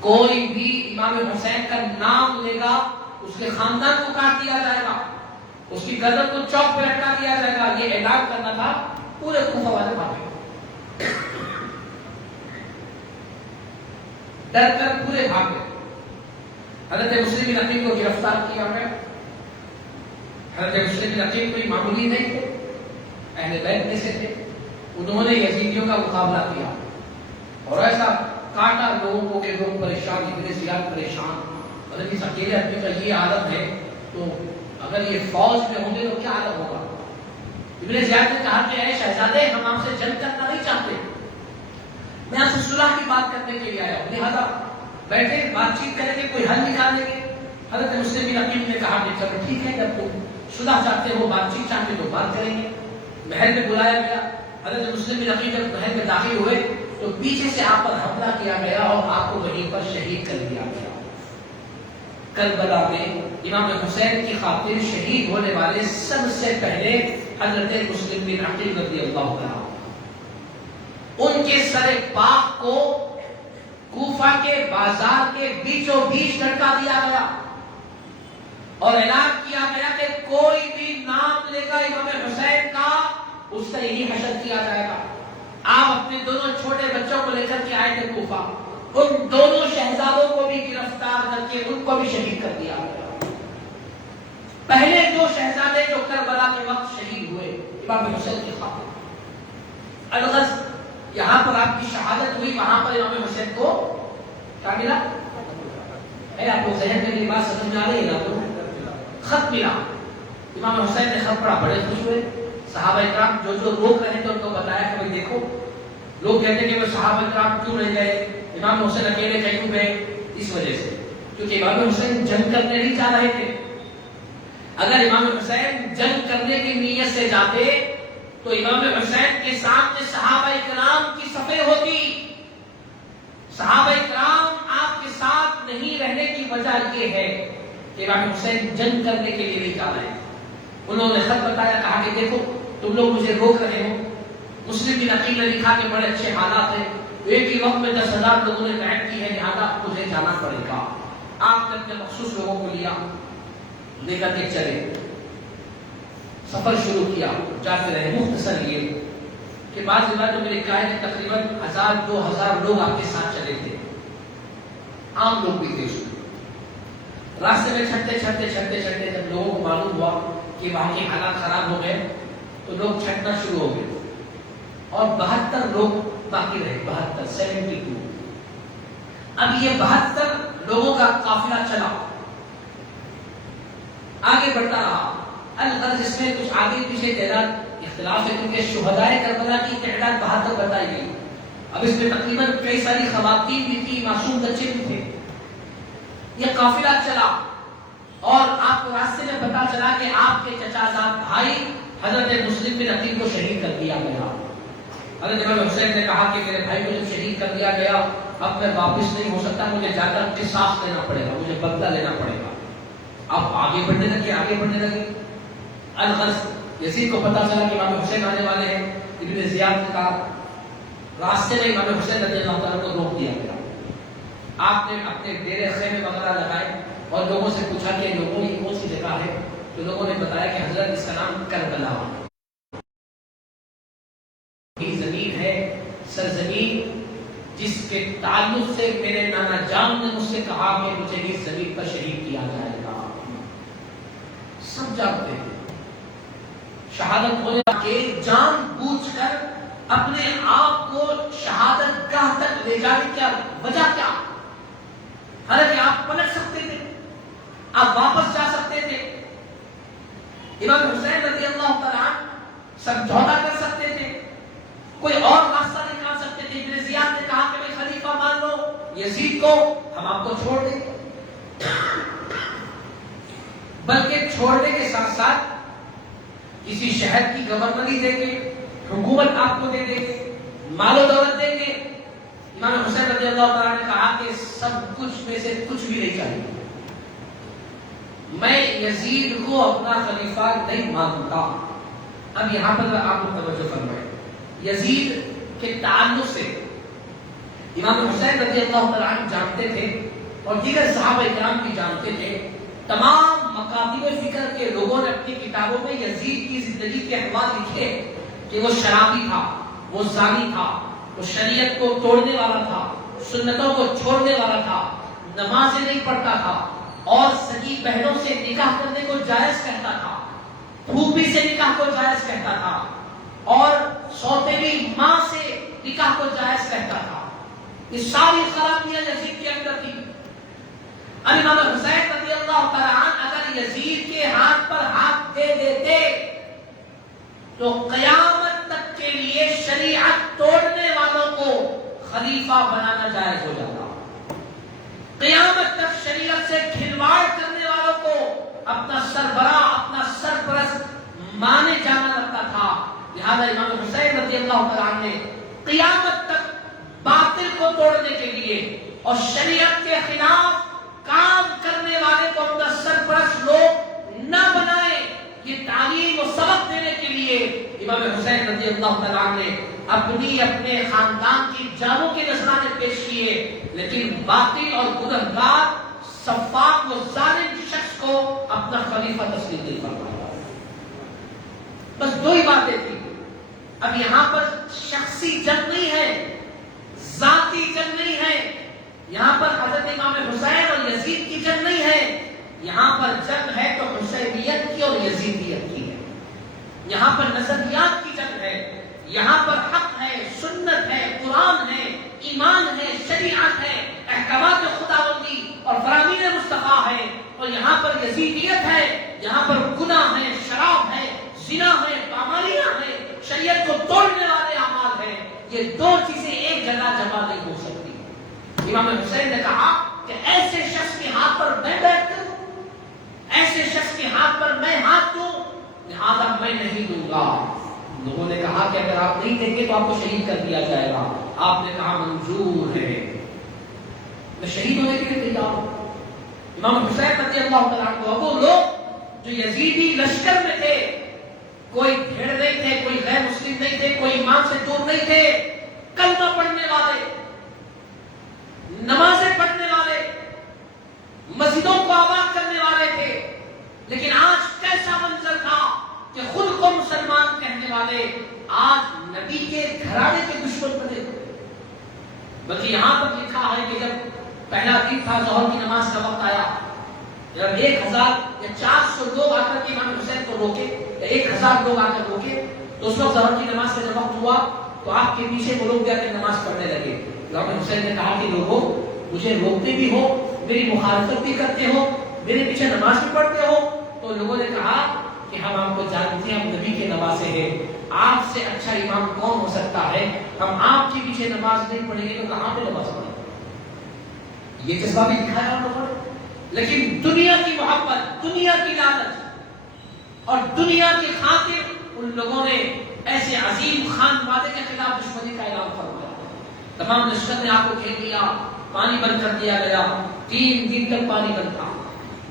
کوئی بھی امام حسین کا نام لے گا اس کے خاندان کو کاٹ دیا جائے گا, اس کی گردن کو چوک پہ لٹکا دیا جائے گا. یہ اعلان کرنا تھا. پورے کوفہ والے بھاگے, ڈر کر پورے بھاگ گئے. حضرت مسلم بن عقیل کو گرفتار کیا گیا. حضرت مسلم بن عقیل کوئی معمولی نہیں تھے, اہل بیت میں سے تھے. انہوں نے یزیدیوں کا مقابلہ کیا اور ایسا کاٹا لوگوں کو کہ لوگ پریشان, ابن زیاد پریشان. اگر اس اکیلے آدمی کا یہ عادت ہے تو اگر یہ فوج میں ہوں گے تو کیا حالت ہوگا. ابن زیاد نے کہا کہ اے شہزادے, ہم آپ سے جنگ کرنا نہیں چاہتے, میں آپ سے صلح کی بات کرنے کے لیے آیا ہوں, لہذا بیٹھے بات چیت کریں گے, کوئی حل نکالیں گے. حضرت مسلم بن عقیل نے کہا کہ چلو ٹھیک ہے, جب تم صلح چاہتے ہو, بات چیت چاہتے ہو تو بات کریں گے. محل میں بلایا گیا. حضرت مسلم بن عقیل جب محل میں داخل ہوئے تو پیچھے سے آپ پر حملہ کیا گیا اور آپ کو وہیں پر شہید کر دیا گیا. کربلا میں امام حسین کی خاطر شہید ہونے والے سب سے پہلے حضرت مسلم بن عقیل رضی اللہ عنہ, ان کے سر پاک کو کوفہ کے بازار کے بیچوں بیچ لٹکا دیا گیا اور اعلان کیا گیا کہ کوئی بھی نام لے کر امام حسین کا اس کا یہی حشر کیا جائے گا. آپ اپنے دونوں چھوٹے بچوں کو لے کر کے آئے تھے کوفہ، ان دونوں شہزادوں کو بھی گرفتار کر کے ان کو بھی شہید کر دیا گیا. پہلے دو شہزادے جو کربلا کے وقت شہید ہوئے امام حسین کی خاطر. الغز یہاں پر آپ کی شہادت ہوئی، وہاں پر امام حسین کو کیا ملا ہے؟ آپ کو ذہن میں یہ بات سمجھ میں آ رہی ہے نا؟ تو خط ملا. امام حسین نے خط پڑھا، بڑے خوش ہوئے. صحابہ کرام جو روک رہے تھے ان کو بتایا کہ بھائی دیکھو، لوگ کہتے ہیں کہ وہ صحابہ کرام کیوں نہیں گئے، امام حسین اکیلے کیوں گئے؟ اس وجہ سے کیونکہ امام حسین جنگ کرنے نہیں چاہ رہے تھے. اگر امام حسین جنگ کرنے کی نیت سے جاتے تو امام حسین کے سامنے صحابہ کرام کی صفیں ہوتی. صحابہ کرام آپ کے ساتھ نہیں رہنے کی وجہ یہ ہے کہ امام حسین جنگ کرنے کے لیے نہیں جا رہے ہیں. انہوں نے خط بتایا، کہا کہ دیکھو تم لوگ مجھے روک رہے ہو. مسلم بن عقیل نے لکھا کہ بڑے اچھے حالات ہیں، ایک ہی وقت میں 10,000 لوگوں نے بیعت کی ہے، لہذا مجھے جانا پڑے گا. آپ نے اپنے مخصوص لوگوں کو لیا، لے کر کے چلے، سفر شروع کیا. جاتے رہے. مختصر یہ کہ بعض روایتوں میں لکھا ہے کہ تقریباً 1,000-2,000 لوگ آپ کے ساتھ چلے تھے، عام لوگ بھی تھے اس میں. راستے میں چھٹتے جب لوگوں کو معلوم ہوا کہ وہاں کے حالات خراب ہو گئے تو لوگ چھٹنا شروع ہو گئے اور 72 لوگ باقی رہے. 72. اب یہ 72 لوگوں کا قافلہ چلا، آگے بڑھتا رہا. الغرض اس میں کچھ آگے پیچھے تعداد اختلاف ہے کیونکہ شہدائے کربلا کی تعداد 72 بتائی گئی. اب اس میں تقریباً کئی ساری خواتین بھی تھی، معصوم بچے بھی تھے. یہ قافلہ چلا اور آپ کو راستے میں پتا چلا کہ آپ کے چچا زاد بھائی حضرت مسلم بن عقیل کو شہید کر دیا گیا. حضرت امام حسین نے کہا کہ میرے بھائی کو جب شہید کر دیا گیا اب میں واپس نہیں ہو سکتا، مجھے جا کر قصاص لینا پڑے گا، مجھے بدلہ لینا پڑے گا. آپ آگے بڑھنے لگے. الغرض یزید کو پتا چلا کہ امام حسین آنے والے ہیں. ابن زیاد نے کہا، راستے میں امام حسین رضی اللہ تعالیٰ کو روک دیا گیا. آپ نے اپنے ڈیرے خیمے وغیرہ لگائے اور لوگوں سے پوچھا کہ لوگوں کی کون سی جگہ ہے، تو لوگوں نے بتایا کہ حضرت اس کا نام کربلا یہ زمین ہے، سرزمین جس کے تعلق سے میرے نانا جان نے مجھ سے کہا کہ مجھے اس زمین پر شہید کیا جائے گا. سب جانتے ہیں شہادت ہونے کے جان بوجھ کر اپنے آپ کو شہادت گاہ تک لے جانے کی وجہ کیا؟ حالانکہ آپ پلٹ سکتے تھے، آپ واپس جا سکتے تھے. امام حسین رضی اللہ تعالیٰ سمجھوتا کر سکتے تھے، کوئی اور راستہ نکال سکتے تھے. ابن زیاد نے کہا کہ بھائی خلیفہ مان لو یزید کو، ہم آپ کو چھوڑ دیں گے. بلکہ چھوڑنے کے ساتھ ساتھ کسی شہر کی گورنری دیں گے، حکومت آپ کو دے دیں گے، مال و دولت دیں گے. امام حسین رضی اللہ تعالیٰ نے کہا کہ سب کچھ میں سے کچھ بھی نہیں چاہیے، میں یزید کو اپنا خلیفہ نہیں مانتا. اب یہاں پر آپ کو توجہ فرمائیں، یزید کے تعلق سے امام حسین رضی اللہ تعالیٰ عنہ جانتے تھے اور دیگر صحابہ کرام بھی جانتے تھے. تمام مکاتب فکر کے لوگوں نے اپنی کتابوں میں یزید کی زندگی کے احوال لکھے کہ وہ شرابی تھا، وہ زانی تھا، وہ شریعت کو توڑنے والا تھا، سنتوں کو چھوڑنے والا تھا، نمازیں نہیں پڑھتا تھا اور سگی بہنوں سے نکاح کرنے کو جائز کہتا تھا، پھوپھی سے نکاح کو جائز کہتا تھا اور سوتیلی ماں سے نکاح کو جائز کہتا تھا. یہ ساری خرابیاں یزید کے اندر تھی. امام حسین رضی اللہ تعالیٰ عنہ اگر یزید کے ہاتھ پر ہاتھ دے دیتے تو قیامت تک کے لیے شریعت توڑنے والوں کو خلیفہ بنانا جائز ہو جاتا. قیامت تک شریعت سے کھلواڑ کرنے والوں کو اپنا سربراہ، اپنا سرپرست مانے جانا لگتا تھا. لہذا امام حسین رضی اللہ تعالیٰ عنہ نے قیامت تک باطل کو توڑنے کے لیے اور شریعت کے خلاف کام کرنے والے کو اپنا سرپرست لوگ نہ بنائے، یہ تعلیم و سبق دینے کے لیے امام حسین رضی اللہ تعالیٰ عنہ نے اپنی اپنے خاندان کی جانوں کے نذرانے پیش کیے، لیکن باطل اور گنہگار سفاک و ظالم شخص کو اپنا خلیفہ تسلیم نہیں فرمایا۔ بس دو ہی باتیں تھیں۔ اب یہاں پر شخصی جنگ نہیں ہے، ذاتی جنگ نہیں ہے، یہاں پر حضرت امام حسین اور یزید کی جنگ نہیں ہے، یہاں پر جنگ ہے تو حسینیت کی اور یزیدیت کی ہے۔ یہاں پر نظریات کی جنگ ہے، یہاں پر حق ہے، سنت ہے، قرآن ہے، ایمان ہے، شریعت ہے، احکامات خداوندی اور فرامین مصطفیٰ ہے، اور یہاں پر یزیدیت ہے، یہاں پر گناہ ہے، شراب ہے، زنا ہے، پامالیاں ہے، شریعت کو توڑنے والے اعمال ہیں۔ یہ دو چیزیں ایک جگہ جمع نہیں ہو سکتی۔ امام حسین نے کہا کہ ایسے شخص کے ہاتھ پر میں بیٹھ کروں، ایسے شخص کے ہاتھ پر میں ہاتھ دوں، لہذا میں نہیں دوں گا۔ لوگوں نے کہا کہ اگر آپ نہیں دیں گے تو آپ کو شہید کر دیا جائے گا۔ آپ نے کہا منظور ہے، میں شہید ہونے کے لیے تیار ہوں۔ امام حسین رضی اللہ تعالیٰ عنہ وہ لوگ جو یزیدی لشکر میں تھے، کوئی بھیڑ نہیں تھے، کوئی غیر مسلم نہیں تھے، کوئی ایمان سے دور نہیں تھے، کلمہ پڑھنے والے، نمازیں پڑھنے والے، مسجدوں کو آباد کرنے والے تھے، لیکن آج کیسا منظر تھا کہ خود کو مسلمان کہنے والے آج نبی کے گھرانے کے دشمن بنے۔ بلکہ یہاں پر لکھا ہے کہ جب پہلا دن تھا، ظہر کی نماز کا وقت آیا، جب 1000 یا 400 لوگ آ کر کے امام حسین کو روکے، 1000 لوگ آ کر روکے، تو اس وقت ظہر کی نماز کا جب وقت ہوا تو آپ کے پیچھے وہ لوگ جا کے نماز پڑھنے لگے۔ امام حسین نے کہا کہ لوگوں، مجھے روکتے بھی ہو، میری مخالفت بھی کرتے ہو، میرے پیچھے نماز بھی پڑھتے ہو، تو لوگوں نے کہا کہ ہم آپ کو جانتے ہیں، ہم نبی کے نواسے ہیں، آپ سے اچھا امام کون ہو سکتا ہے؟ ہم آپ کے پیچھے نماز نہیں پڑھیں گے تو کہاں پہ نماز پڑھیں گے؟ یہ جذبہ بھی دکھایا ہم لوگوں نے۔ لیکن دنیا کی محبت، دنیا کی لالچ اور دنیا کی خاطر ان لوگوں نے ایسے عظیم خان وعدے کے خلاف دشمنی کا اعلان فرمایا۔ تمام لشکر نے آپ کو گھیر لیا، پانی بند کر دیا گیا، 3 دن تک پانی بند تھا۔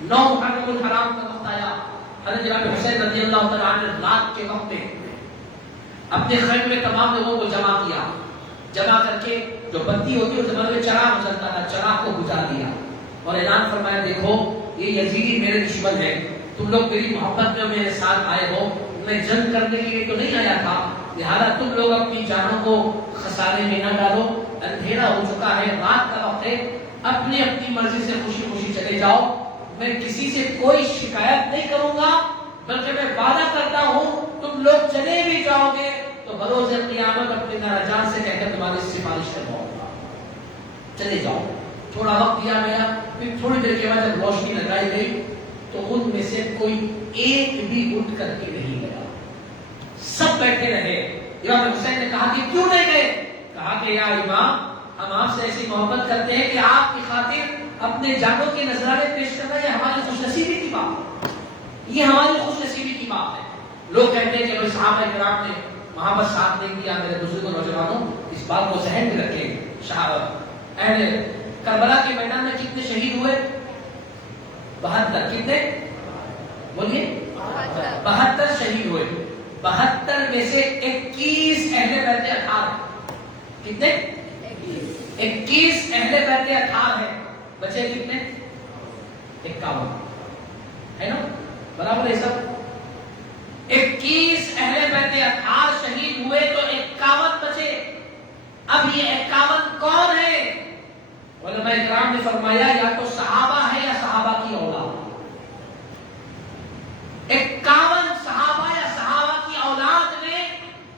9 محرم الحرام کا وقت آیا، حضرت امام حسین رضی اللہ تعالیٰ عنہ نے رات کے وقت میں اپنے خیمے میں تمام لوگوں کو جمع کیا، جمع کر کے جو بتی ہوتی ہے اس زمانے میں چراغ جلتا تھا، چراغ کو بجھا دیا اور اعلان فرمایا، دیکھو یہ یزیدی میرے دشمن ہے، تم لوگ میری محبت میں میرے ساتھ آئے ہو، میں جنگ کرنے کے لیے تو نہیں آیا تھا، لہذا تم لوگ اپنی جانوں کو خسارے میں نہ ڈالو، اندھیرا ہو چکا ہے، رات کا وقت ہے، اپنی اپنی مرضی سے خوشی خوشی چلے جاؤ، میں کسی سے کوئی شکایت نہیں کروں گا، بلکہ میں وعدہ کرتا ہوں تم لوگ چلے بھی جاؤ گے تو بروز قیامت اپنے ناراجان سے کہہ کر تمہاری سفارش کرواؤں گا، چلے جاؤ۔ تھوڑا وقت دیا گیا، پھر تھوڑی دیر کے بعد جب روشنی لگائی گئی تو ان میں سے کوئی ایک بھی اٹھ کر کے نہیں گیا، سب بیٹھے رہے۔ امام حسین نے کہا کہ کیوں نہیں گئے؟ کہا کہ یا امام، ہم آپ سے ایسی محبت کرتے ہیں کہ آپ کی خاطر اپنے جانوں کے نذرانے پیش کرنا یہ ہماری خوش نصیبی کی بات ہے، یہ ہماری خوش نصیبی کی بات ہے۔ لوگ کہتے ہیں کہ صحابہ کرام نے وہاں پر ساتھ نہیں دیا۔ میرے بزرگوں نوجوانوں اس بات کو ذہن میں رکھیں، اہل کربلا کے میدان میں کتنے شہید ہوئے؟ 72۔ کتنے بولیے؟ 72 شہید ہوئے۔ 72 میں سے 21 اہل بیت اطہار۔ کتنے؟ 21 اہل بیت اطہار ہیں، بچے کتنے؟ 51 ہے نا، برابر ہے سب۔ 21 اہل بیت اطہار شہید ہوئے تو 51 بچے۔ اب یہ 51 کون ہے؟ علماء کرام نے فرمایا یا تو صحابہ ہے یا صحابہ کی اولاد۔ 51 صحابہ یا صحابہ کی اولاد نے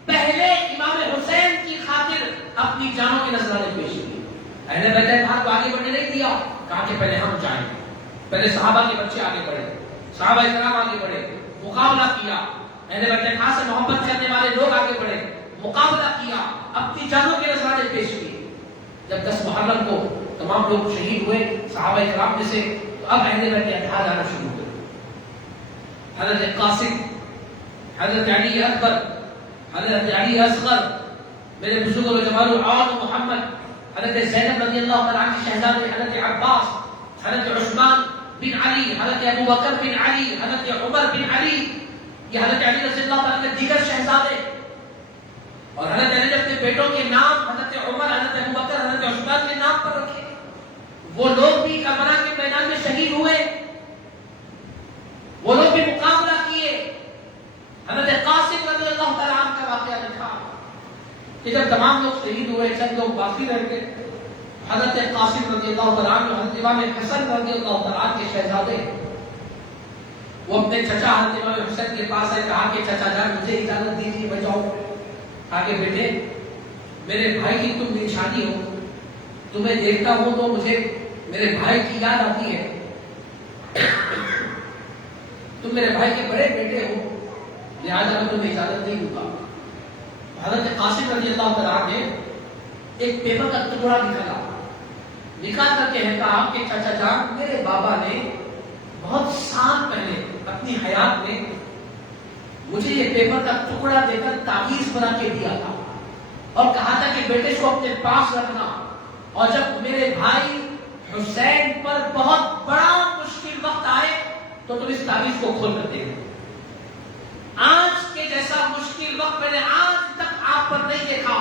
پہلے امام حسین کی خاطر اپنی جانوں کے نذرانے پیش کیے۔ اہل بیت اطہار کو آگے بڑھنے نہیں دیا، کہا کہ پہلے ہم جائیں۔ پہلے صحابہ کے بچے آگے بڑھے، صحابہ کرام آگے بڑھے، مقابلہ کیا۔ اہل بیت اطہار سے محبت کرنے والے لوگ آگے بڑھے، مقابلہ کیا، اپنی جانوں کے نذرانے پیش کیے۔ جب 10 محرم کو تمام لوگ شہید ہوئے صحابہ کرام میں سے، تو اب اہل بیت اطہار آنا شروع ہوئے۔ حضرت قاسم، حضرت علی اکبر، حضرت علی اصغر، میرے بزرگوں و جمال اور محمد، حضرت زینب رضی اللہ تعالیٰ عنہ کی شہزادی، حضرت عباس، حضرت عثمان بن علی، حضرت ابو بکر بن علی، حضرت عمر بن علی، یہ حضرت علی رضی اللہ تعالیٰ کے دیگر شہزادے، اور حضرت علی نے اپنے بیٹوں کے نام حضرت عمر، حضرت ابوبکر، حضرت عثمان کے نام پر رکھے. وہ لوگ بھی کربلا کے میدان میں شہید ہوئے، وہ لوگ بھی مقابلہ کیے. حضرت قاسم رضی اللہ تعالیٰ عنہ کا واقعہ لکھا کہ جب تمام لوگ شہید ہوئے، چند لوگ باقی رہ گئے. حضرت قاسم رضی اللہ تعالیٰ عنہ، حضرت امام حسن رضی اللہ تعالیٰ عنہ کے شہزادے، وہ اپنے چچا حضرت امام حسن کے پاس آئے، کہا کہ چچا جان مجھے اجازت دیجیے میں جاؤں. کہا کہ بیٹے میرے بھائی کی تم نشانی ہو، تمہیں دیکھتا ہوں تو مجھے میرے بھائی کی یاد آتی ہے. تم میرے بھائی کے بڑے بیٹے ہو، لہٰذا میں تمہیں اجازت نہیں دوں گا. حضرت قاسم رضی اللہ تعالیٰ نے ایک پیپر کا ٹکڑا نکال کر کے کہا کہ چچا جان میرے بابا نے بہت سال پہلے اپنی حیات میں مجھے یہ پیپر کا ٹکڑا دے کر تعویذ بنا کے دیا تھا اور کہا تھا کہ بیٹے کو اپنے پاس رکھنا، اور جب میرے بھائی حسین پر بہت بڑا مشکل وقت آئے تو تم اس تعویذ کو کھول کر دینا. آج کے جیسا مشکل وقت میں نے آج تک آپ پر نہیں دیکھا،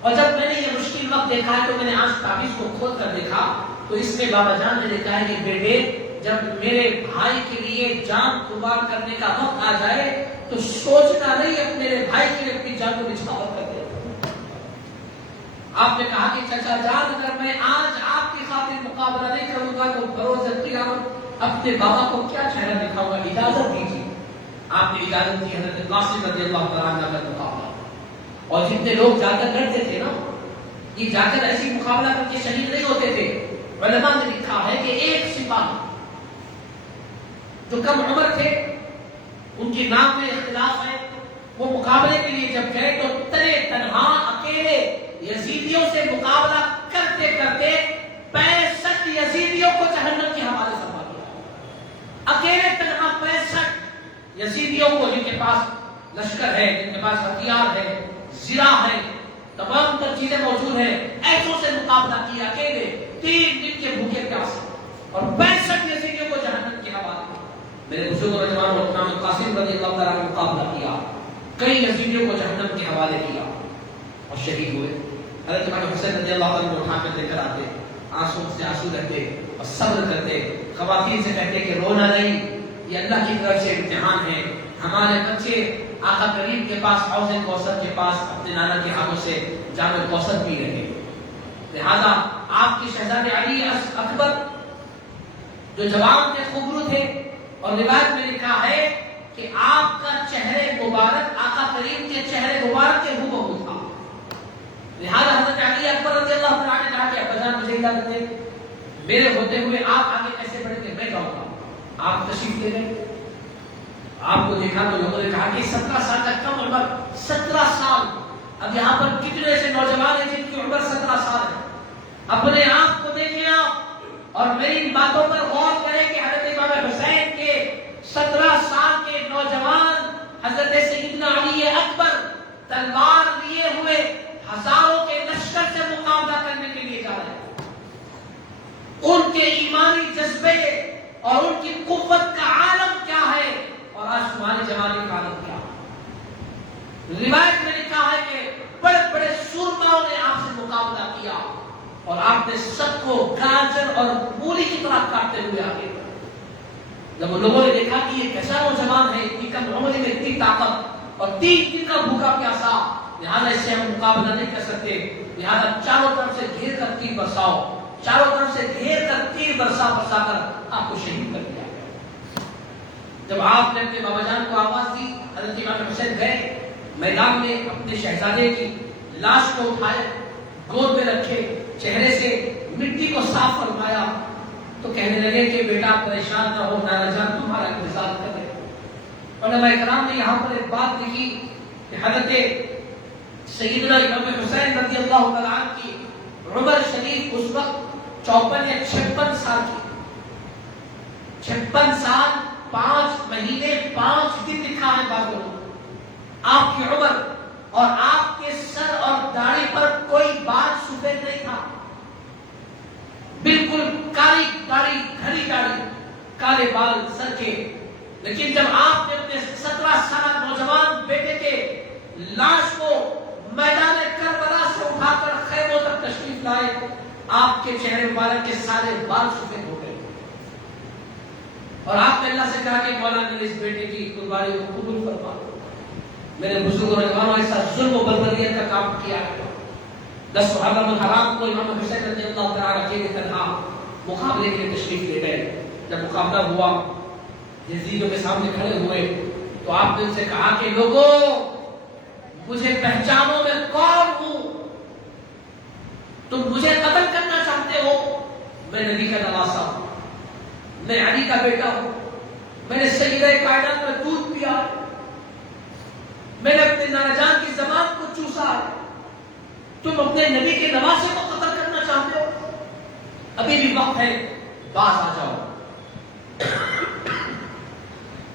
اور جب میں نے یہ مشکل وقت دیکھا ہے تو میں نے آج تعویذ کو کھول کر دیکھا. تو اس میں بابا جان نے کہا ہے کہ بیٹے جب میرے بھائی کے لیے جان قربان کرنے کا وقت آ جائے تو سوچنا نہیں، اب میرے بھائی کے لیے اپنی جان کو نچھاور کر دے. آپ نے کہا کہ چچا جان اگر میں آج آپ کی خاطر مقابلہ نہیں کروں گا تو بروز قیامت اپنے بابا کو کیا چہرہ دکھاؤں گا، اجازت دیجیے. آپ نے اجازت دی. حضرت قاسم رضی اللہ تعالیٰ عنہ کا مقابلہ، اور جتنے لوگ جا کر لڑتے تھے نا، یہ جا کر ایسی مقابلہ کر کے شہید نہیں ہوتے تھے. علماء نے لکھا ہے کہ ایک سپاہی جو کم عمر تھے، ان کے نام میں اختلاف ہے، وہ مقابلے کے لیے جب گئے تو تنے تنہا اکیلے یزیدیوں سے مقابلہ کرتے کرتے 65 یزیدیوں کو جہنم کے حوالے سنبھال دیا. اکیلے تنہا 65 یزیدیوں کو، جن کے پاس لشکر ہے، جن کے پاس ہتھیار ہے، زرہ ہے، تمام تر چیزیں موجود ہیں، ایسوں سے مقابلہ کیا اکیلے 3 دن کے بھوکے پیاسے، اور 65 یزیدیوں کو جہنم کے حوالے. میرے بزرگ رضوان امام قاسم رضی اللہ تعالیٰ نے مقابلہ کیا، کئی یزیدیوں کو جہنم کے حوالے کیا اور شہید ہوئے. حضرت امام حسین رضی اللہ عنہ کو اٹھا کر لے کر آتے، آنسو سے آنسو رہتے اور صبر کرتے. خواتین سے کہتے کہ رونا نہیں، یہ اللہ کی طرف سے امتحان ہے. ہمارے بچے آقا کریم کے پاس حوض کوثر کے پاس اپنے نانا کے ہاتھوں سے جام کوثر پی رہے، لہذا آپ کے شہزادے علی اکبر جو جوان تھے، خوبرو تھے، اور روایت میں لکھا ہے کہ آپ کا چہرے مبارک آقا کریم کے چہرے مبارک کے ہو تھا. لہذا حضرت علی اکبر رضی اللہ عنہ نے کہا کہ ابا جان مجھے اجازت دیں، میرے ہوتے ہوئے آپ آگے کیسے بڑھیں گے، میں جاؤں گا. آپ تشریف لے گئے. آپ کو دیکھا تو لوگوں نے کہا کہ 17 سال کا کم عمر، 17 سال. اب یہاں پر کتنے سے نوجوان ہیں جن کی عمر 17 سال ہے. اپنے آپ کو دیکھیں آپ، اور میری ان باتوں پر غور کریں کہ حضرت امام حسین کے 17 سال کے نوجوان حضرت سیدنا علی اکبر تلوار لیے ہوئے ہزاروں کے لشکر سے مقابلہ کرنے کے لیے جا رہے ہیں. ان کے ایمانی جذبے اور ان کی قوت کا عالم کیا ہے، اور آج تمہاری جوانی کا عالم کیا ہے. روایت میں لکھا ہے کہ بڑے بڑے سورماؤں نے آپ سے مقابلہ کیا، اور آپ نے سب کو گاجر اور مولی کی طرح کاٹتے ہوئے آگے. جب لوگوں نے دیکھا کہ یہ کیسا نوجوان ہے، اتنی کم عمر میں اتنی طاقت اور 3 دن کا بھوکا پیاسا، لہٰذا اس سے ہم مقابلہ نہیں کر سکتے، لہٰذا چاروں طرف سے گھیر کر تیر برساؤ. چاروں طرف سے گھیر کر تیر برسا کر آپ کو شہید کر دیا. جب آپ نے اپنے بابا جان کو آواز دی، حضرت امام حسین گئے میدان میں، اپنے شہزادے کی لاش کو اٹھائے، گود میں رکھے، چہرے سے مٹی کو صاف فرمایا، تو کہنے لگے کہ بیٹا پریشان نہ ہو، نانا جان تمہارا انتظار کر رہے. علماء کرام نے یہاں پر ایک بات لکھی کہ حضرت سیدنا امام حسین رضی اللہ تعالیٰ عنہ کی عمر شریف اس وقت 54 یا 56 سال کی. 56 سال 5 مہینے 5 دن لکھا ہے بعض لوگوں. آپ کی عمر اور آپ کے سر اور داڑھی پر کوئی بات سفید نہیں تھا، بالکل کالی داڑھی، گھری داڑھی، کالے بال سر کے. لیکن جب آپ نے اپنے 17 سالہ نوجوان بیٹے کے لاش کو میدان کربلا سے اٹھا کر خیموں تک تشریف لائے، آپ کے چہرے مبارک کے سارے بال سفید ہو گئے اور آپ نے اللہ سے کہا کہ مولا میرے اس بیٹے کی قربانی کو قبول فرما۔ میرے بزرگوں نے کہا ایسا ظلم و بربریت کا کام کیا ہے۔ 10 محرم الحرام کو امام حسین رضی اللہ تعالیٰ کے تنہا مقابلے کے لیے تشریف لے گئے۔ جب مقابلہ ہوا، یزیدوں کے سامنے کھڑے ہوئے تو آپ نے ان سے کہا کہ لوگوں مجھے پہچانو میں کون ہوں؟ تم مجھے قتل کرنا چاہتے ہو؟ میں نبی کا نواسا ہوں، میں علی کا بیٹا ہوں، میں نے سیدہ کائنات میں دودھ پیا ہے، میں نے اپنے نانا جان کی زبان کو چوسا ہے، تم اپنے نبی کے نواسے کو قتل کرنا چاہتے ہو؟ ابھی بھی وقت ہے، باز آ جاؤ۔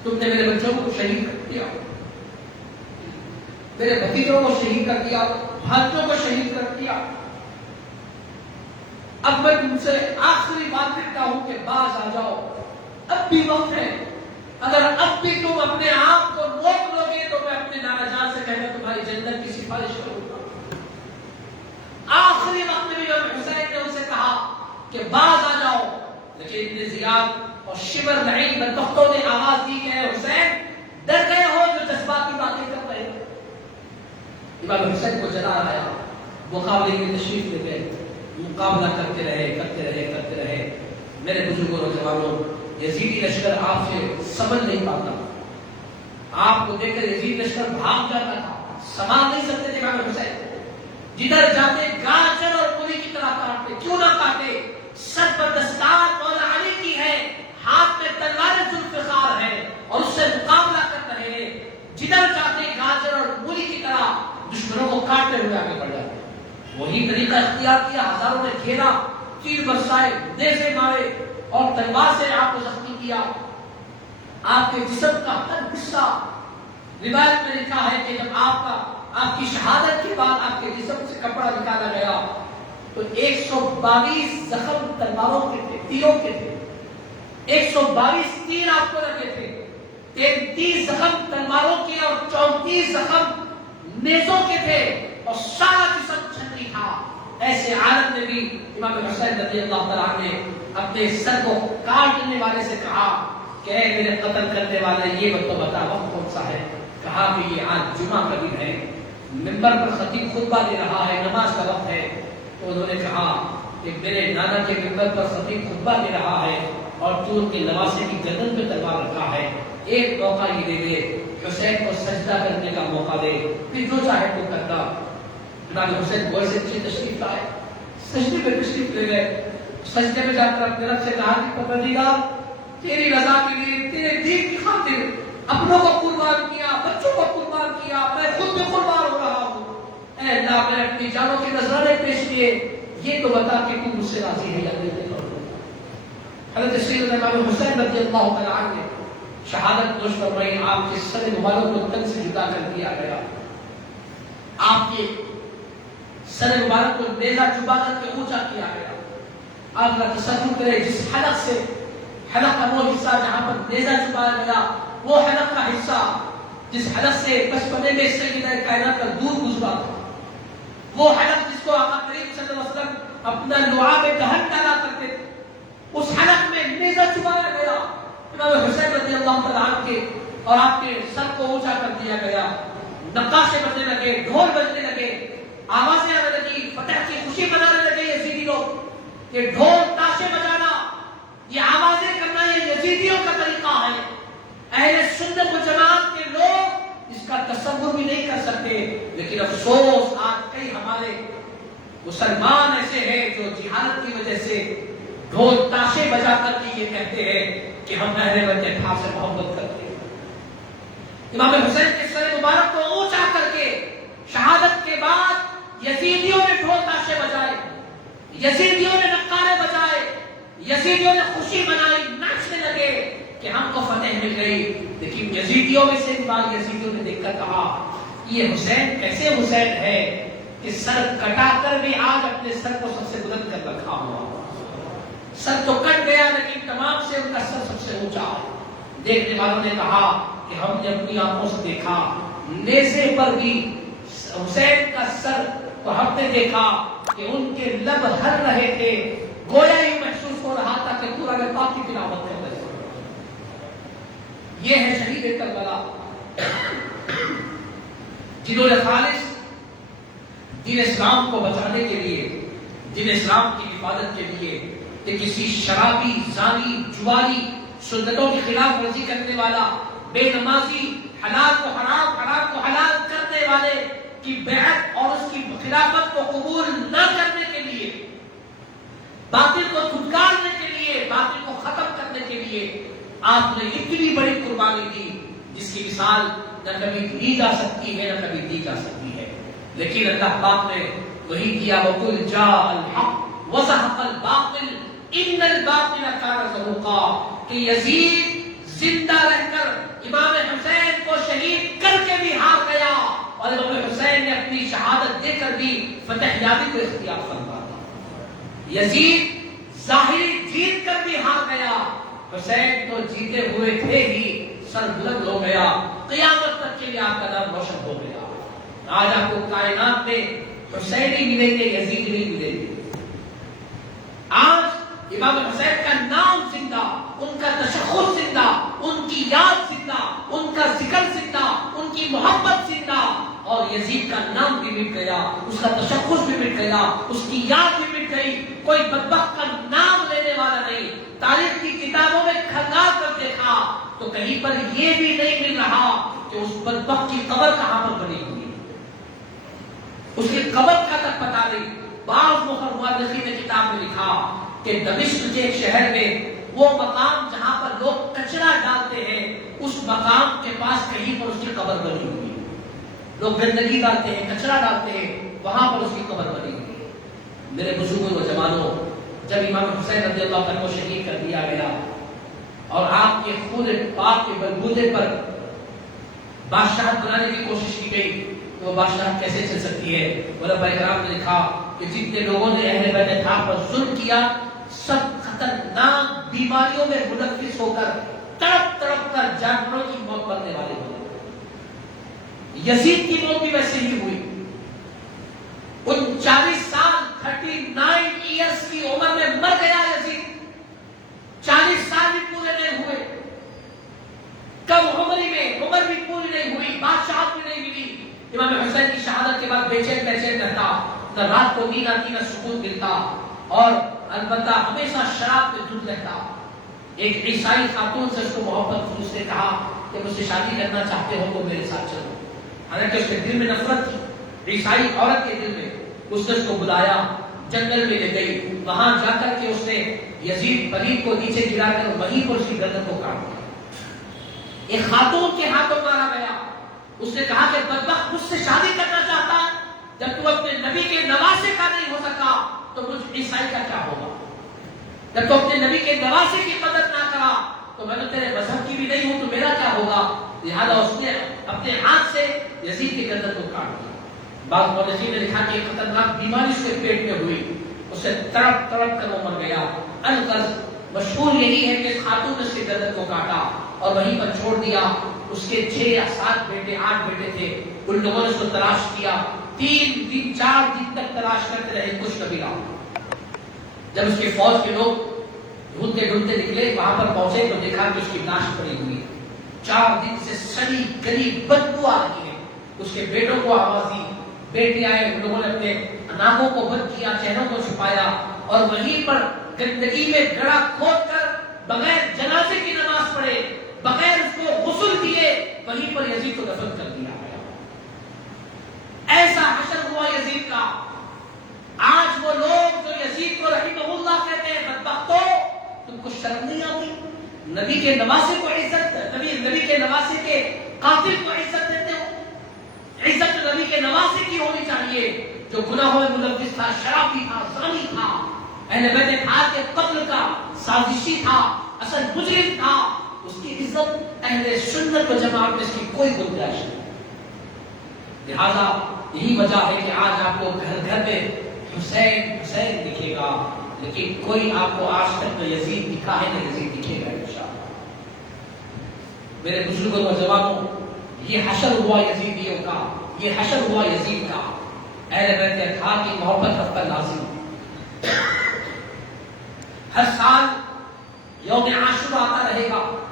تم نے میرے بچوں کو شہید کر دیا، میرے بھتیجوں کو شہید کر دیا، بھانجوں کو شہید کر دیا، اب میں تم سے آخری بات کہتا ہوں کہ باز آ جاؤ، اب بھی وقت ہے۔ اگر اب بھی تم اپنے آپ کو روک لو گے تو میں اپنے نانا جان سے کہہ کر تمہاری جنت کی سفارش کروں گا۔ آخری وقت میں بھی حسین نے ان سے کہا کہ باز آ جاؤ، لیکن ابن زیاد اور شبر لعین بدبختوں نے آواز دی کہ اے حسین ڈر گئے ہو جو جذباتی باتیں کر رہے ہو۔ امام حسین کو جلا آیا، مقابلے میں تشریف لے گئے، مقابلہ کرتے رہے۔ میرے بزرگوں اور جوانوں، یزیدی لشکر آپ سے سمجھ نہیں پاتا، آپ کو دیکھ کر یزید لشکر بھاگ جاتا تھا، سنبھال نہیں سکتے تھے امام حسین۔ جدھر جاتے گاجر اور پوری کی طرح کاٹتے، کیوں نہ کاٹے؟ سر پر دستار مولا علی کی ہے، ہاتھ میں تلوار ذوالفقار ہے اور اس سے مقابلہ کر رہے ہیں۔ جدھر جاتے گاجر اور پوری کی طرح دشمنوں کو کاٹتے ہوئے آگے بڑھ جاتے۔ وہی طریقہ اختیار کیا، ہزاروں نے گھیرا، تیر برسائے، نیزے مارے اور تلوار سے آپ کو زخمی کیا۔ آپ کے جسم کا ہر حصہ، روایت میں لکھا ہے کہ جب آپ کی شہادت کے بعد آپ کے جسم سے کپڑا نکالا گیا تو 122 زخم تلواروں کے تھے، تیروں کے تھے، 122 تیر آپ کو لگے تھے، 33 زخم تلواروں کے اور 34 زخم نیزوں کے تھے اور سارا جسم چھٹی تھا۔ ایسے عالم میں بھی امام حسین رضی اللہ تعالیٰ نے اپنے سر کو کاٹنے والے سے کہا کہ اے میرے قتل کرنے والے، یہ بتا وقت کون سا ہے؟ کہا کہ یہ آج جمعہ کا دن ہے، منبر پر خطیب خطبہ دے رہا ہے، نماز کا وقت ہے۔ تو انہوں نے کہا کہ میرے نانا کے منبر پر خطیب خطبہ دے رہا ہے اور تو ان کے نواسے کی گردن پہ تلوار رکھا ہے، ایک موقع یہ دے دے، حسین کو سجدہ کرنے کا موقع دے، پھر جو چاہے تو کرنا۔ امام حسین گوئے سے نیچے تشریف لائے، سجدے پہ تشریف لے گئے، سجدے میں جا کر اپنے رب سے کہا کہ پروردگار تیری رضا کے لیے، تیرے دین کی خاطر اپنوں کو قربان کیا، بچوں کو قربان کیا، میں خود بھی قربان ہو رہا ہوں۔ اے اللہ، میں اپنی جانوں کے نذرانے پیش کیے، یہ تو بتا کہ تو مجھ سے راضی ہے یا نہیں۔ حضرت سیدنا امام حسین رضی اللہ تعالیٰ عنہ نے شہادت نوش فرمائی، آپ کے سر مبارک کو تن سے جدا کر دیا گیا، آپ کے سر مبارک کو نیزہ چبا کر کے اونچا کیا گیا۔ آپ کا تصور کرے، جس حلق سے، حلق کا وہ حصہ جہاں پر نیزہ چبایا گیا، وہ حلق کا حصہ جس حلق سے بچپنے میں سیدہ کائنات کا دودھ گزرا تھا، وہ حلق جس کو آقا کریم صلی اللہ علیہ وسلم اپنا لعاب دہن ڈالا کرتے تھے، اس حلق میں نیزہ چبایا گیا۔ امام حسین رضی اللہ تعالیٰ عنہ کے اور آپ کے سر کو اونچا کر دیا گیا، نقاشے بجنے لگے، ڈھول بجنے لگے، آوازیں آنے لگی، فتح کی خوشی منانے لگے یزیدی لوگ۔ یہ ڈھول تاشے بجانا، یہ آوازیں کرنا، یہ یزیدیوں کا طریقہ ہے۔ اہل سنت و جماعت کے لوگ اس کا تصور بھی نہیں کر سکتے، لیکن افسوس آج کئی ہمارے مسلمان ایسے ہیں جو جہالت کی وجہ سے ڈھول تاشے بجا کر کے یہ کہتے ہیں کہ ہم اہل بیت اطہار سے محبت کرتے ہیں۔ امام حسین کے سر مبارک کو اونچا کر کے شہادت کے بعد یزیدیوں نے ڈھول تاشے بجائے، یزیدیوں نے نقارے بجائے، یزیدیوں نے خوشی منائی، ناچنے لگے کہ ہم کو فتح مل گئی۔ لیکن یزیدیوں میں سے بعض یزیدیوں نے دیکھ کر کہا یہ حسین کیسے حسین ہے کہ سر کٹا کر بھی آج اپنے سر کو سب سے بلند کر رکھا ہوا، سر تو کٹ گیا لیکن تمام سے ان کا سر سب سے اونچا ہے۔ دیکھنے والوں نے کہا کہ ہم نے اپنی آنکھوں سے دیکھا، نیزے پر بھی حسین کا سر تو ہم نے دیکھا کہ ان کے لب ہل رہے تھے، گویا یہ محسوس ہو رہا تھا کہ قرآن پاک کی تلاوت کر رہے ہیں۔ یہ ہے شہید کربلا جنہوں نے خالص دین اسلام کو بچانے کے لیے، دین اسلام کی حفاظت کے لیے کہ کسی شرابی، زانی، جواری، سنتوں کی خلاف ورزی کرنے والا، بے نمازی، حلال کو حرام، حرام کو حلال کرنے والے کی بیعت اور اس کی خلافت کو قبول نہ کرنے کے لیے، باطل کو دھتکارنے کے لیے، باطل کو ختم کرنے کے لیے آپ نے اتنی بڑی قربانی دی جس کی مثال نہ کبھی دی جا سکتی ہے، نہ کبھی دی جا سکتی ہے۔ لیکن اللہ پاک نے وہی کیا، وَقُلْ جَاءَ الْحَقُّ وَزَهَقَ الْبَاطِلُ إِنَّ الْبَاطِلَ كَانَ زَهُوقًا، کہ یزید زندہ رہ کر امام حسین کو شہید کر کے بھی ہار گیا، اور امام حسین نے اپنی شہادت دے کر بھی فتح یابی کو اختیار فرمایا۔ یزید ظاہری جیت کر بھی ہار گیا، حسین تو جیتے ہوئے تھے ہی، سر بلند ہو گیا، قیامت تک کے لیے آپ کا نام روشن ہو گیا۔ آج آپ کو کائنات میں حسین ہی ملیں گے، یزید نہیں ملیں گے۔ آج امام حسین کا نام زندہ، ان کا تشخص زندہ، ان کی یاد زندہ، ان کا ذکر زندہ، ان کی محبت زندہ، اور یزید کا نام بھی مٹ گیا، اس کا تشخص بھی مٹ گیا، اس کی یاد بھی مٹ گئی۔ کوئی بدبخت کا نام لینے والا نہیں۔ تاریخ کی کتابوں میں کھنگال کر دیکھا تو کہیں پر یہ بھی نہیں مل رہا کہ اس بدبخت کی قبر کہاں پر بنی ہوئی، اس کی قبر کا تک پتہ نہیں۔ بعض مؤرخین نے کتاب میں لکھا کہ دمشق کے ایک شہر میں وہ مقام جہاں پر لوگ کچرا ڈالتے ہیں، اس مقام کے پاس کہیں پر اس کی قبر بنی ہوئی ہے۔ لوگ گندگی ڈالتے ہیں، کچرا ڈالتے ہیں، وہاں پر اس کی قبر بنی ہوئی ہے۔ میرے بزرگوں و جوانوں، جب امام حسین رضی اللہ عنہ کو شہید کر دیا گیا اور آپ کے خون پاک کے بلبوتے پر بادشاہت بنانے کی کوشش کی گئی، تو وہ بادشاہت کیسے چل سکتی ہے؟ علماء کرام نے لکھا کہ جتنے لوگوں نے اہل بیت اطہار پر ظلم کیا، سب خطرناک بیماریوں میں ملوث ہو کر تڑپ تڑپ کر جانوروں کی موت مرنے والے ہوئے۔ یزید کی موت بھی ویسے ہی ہوئی۔ 39 سال 39 ایئرس کی عمر میں مر گیا یزید، 40 سال بھی پورے نہیں ہوئے، کم عمری میں عمر بھی پوری نہیں ہوئی، بادشاہت بھی نہیں ملی۔ امام حسین کی شہادت کے بعد بے چین رہتا، نہ رات کو نیند آتی، نہ سکون ملتا، اور البتہ ہمیشہ شراب میں دھت رہتا۔ ایک عیسائی خاتون سے اس کو محبت تھی، اس نے کہا کہ مجھ سے شادی کرنا چاہتے ہو تو میرے ساتھ چلو، حالانکہ اس کے دل میں نفرت تھی عیسائی عورت کے دل میں۔ اس نے اس کو بلایا، جنگل میں لے گئی، وہاں جا کر کے اس نے یزید پلید کو نیچے گرا کر وہیں پر اس کی گردن کو کاٹ دیا۔ ایک خاتون کے ہاتھوں مارا گیا۔ اس نے کہا کہ بدبخت مجھ سے شادی کرنا چاہتا ہے، جب تو اپنے نبی کے نواسے کا نہیں ہو سکا تو مجھ عیسائی کا کیا ہوگا؟ جب تو اپنے نبی کے نواسے کی قدر نہ کرا تو میں تو تیرے مذہب کی بھی نہیں ہوں، تو میرا کیا ہوگا؟ لہذا اس نے اپنے ہاتھ سے یزید کی گردن کو کاٹ دیا۔ بعض مورخین نے لکھا کہ خطرناک بیماری اس کے پیٹ میں ہوئی، اسے تڑپ تڑپ کر وہ مر گیا۔ الغرض مشہور یہی ہے کہ خاتون نے اس کی گردن کو کاٹا اور وہیں پر چھوڑ دیا۔ اس کے 6 یا 7 بیٹے 8 بیٹے تھے، ان لوگوں نے اس کو تلاش کیا، 3 دن 4 دن تک تلاش کرتے رہے، کچھ نہ ملا۔ جب اس کے فوج کے لوگ ڈھونڈتے ڈھونڈتے نکلے، وہاں پر پہنچے تو دیکھا کہ اس کی لاش پڑی ہوئی، 4 دن سے سڑی گلی بدبو آ رہی ہے۔ اس کے بیٹوں کو آواز دی، بیٹے آئے، ان لوگوں نے اپنے ناکوں کو بند کیا، چہروں کو چھپایا، اور وہیں پر گندگی میں گڑھا کھود کر بغیر جنازے کی نماز پڑھے، بغیر اس کو غسل دیے، وہیں پر یزید کو دفن کر دیا گیا۔ ایسا حشر ہوا یزید کا۔ آج وہ لوگ جو یزید کو رحمہ اللہ کہتے ہیں، بدبختو، تم کو شرم نہیں آتی؟ نبی کے نواسے کو عزت، نبی کے نواسے کے قاتل کو عزت دیتے ہو؟ عزت نبی کے نواسے کی ہونی چاہیے، جو گناہوں میں ملوث تھا، شرابی تھا، زانی تھا، اہل بیت اطہار کے قتل کا سازشی تھا، اصل مجرم تھا، اس کی عزت اہل سنت و جماعت میں اس کی کوئی گنجائش نہیں۔ لہذا یہی وجہ ہے کہ آج آپ کو گھر گھر میں حسین حسین دکھے گا، لیکن کوئی آپ کو آج تک نہ یزید دکھا ہے، نہ یزید دکھے گا انشاءاللہ۔ میرے بزرگوں و جوانوں، یہ حشر ہوا یزیدیوں کا، یہ حشر ہوا یزید کا، اہل بیت اطہار کی محبت ہم پر لازم۔ ہر سال یوم عاشورہ آتا رہے گا،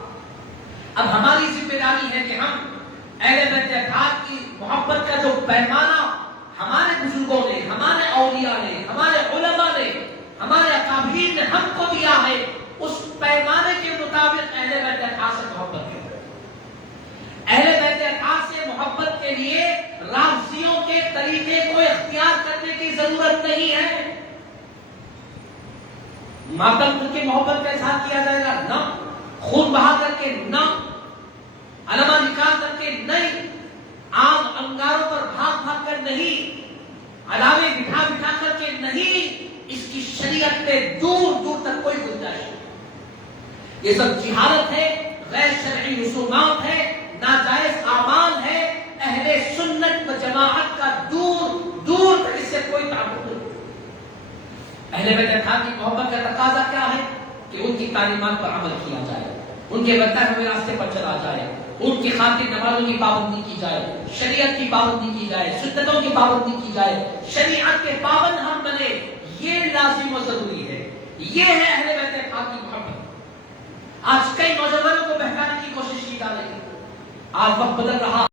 اب ہماری ذمہ داری ہے کہ ہم اہل بیت اطہار کی محبت کا جو پیمانہ ہمارے بزرگوں نے، ہمارے اولیاء نے، ہمارے علماء نے، ہمارے اکابرین نے ہم کو دیا ہے، اس پیمانے کے مطابق اہل بیت اطہار سے محبت کریں۔ اہل بیت اطہار سے محبت کے لیے رافضیوں کے طریقے کو اختیار کرنے کی ضرورت نہیں ہے۔ ماتم کر کے محبت کا اظہار کیا جائے گا؟ نہ۔ خون بہا کر کے؟ نہ۔ علما نکال کر کے؟ نہیں۔ عام انگاروں پر بھاگ بھاگ کر نہیں، علاوے بٹھا بٹھا کر کے نہیں، اس کی شریعت میں دور دور تک کوئی گنجائش نہیں۔ یہ سب جہالت ہے، غیر شرعی رسومات ہے، ناجائز اعمال ہے، اہل سنت و جماعت کا دور دور تک اس سے کوئی تعلق نہیں۔ اہل بیت اطہار کی محبت کا تقاضا کیا ہے؟ کہ ان کی تعلیمات پر عمل کیا جائے، ان کے بتائے ہوئے راستے پر چلا جائے، ان کی خاطر نمازوں کی پابندی کی جائے، شریعت کی پابندی کی جائے، سنتوں کی پابندی کی جائے، شریعت کے پابند ہم بنے، یہ لازم و ضروری ہے۔ یہ ہے اہل بیت اطہار کی محبت۔ آج کئی نوجوانوں کو بہکانے کی کوشش کی جا رہی ہے، آج وقت بدل رہا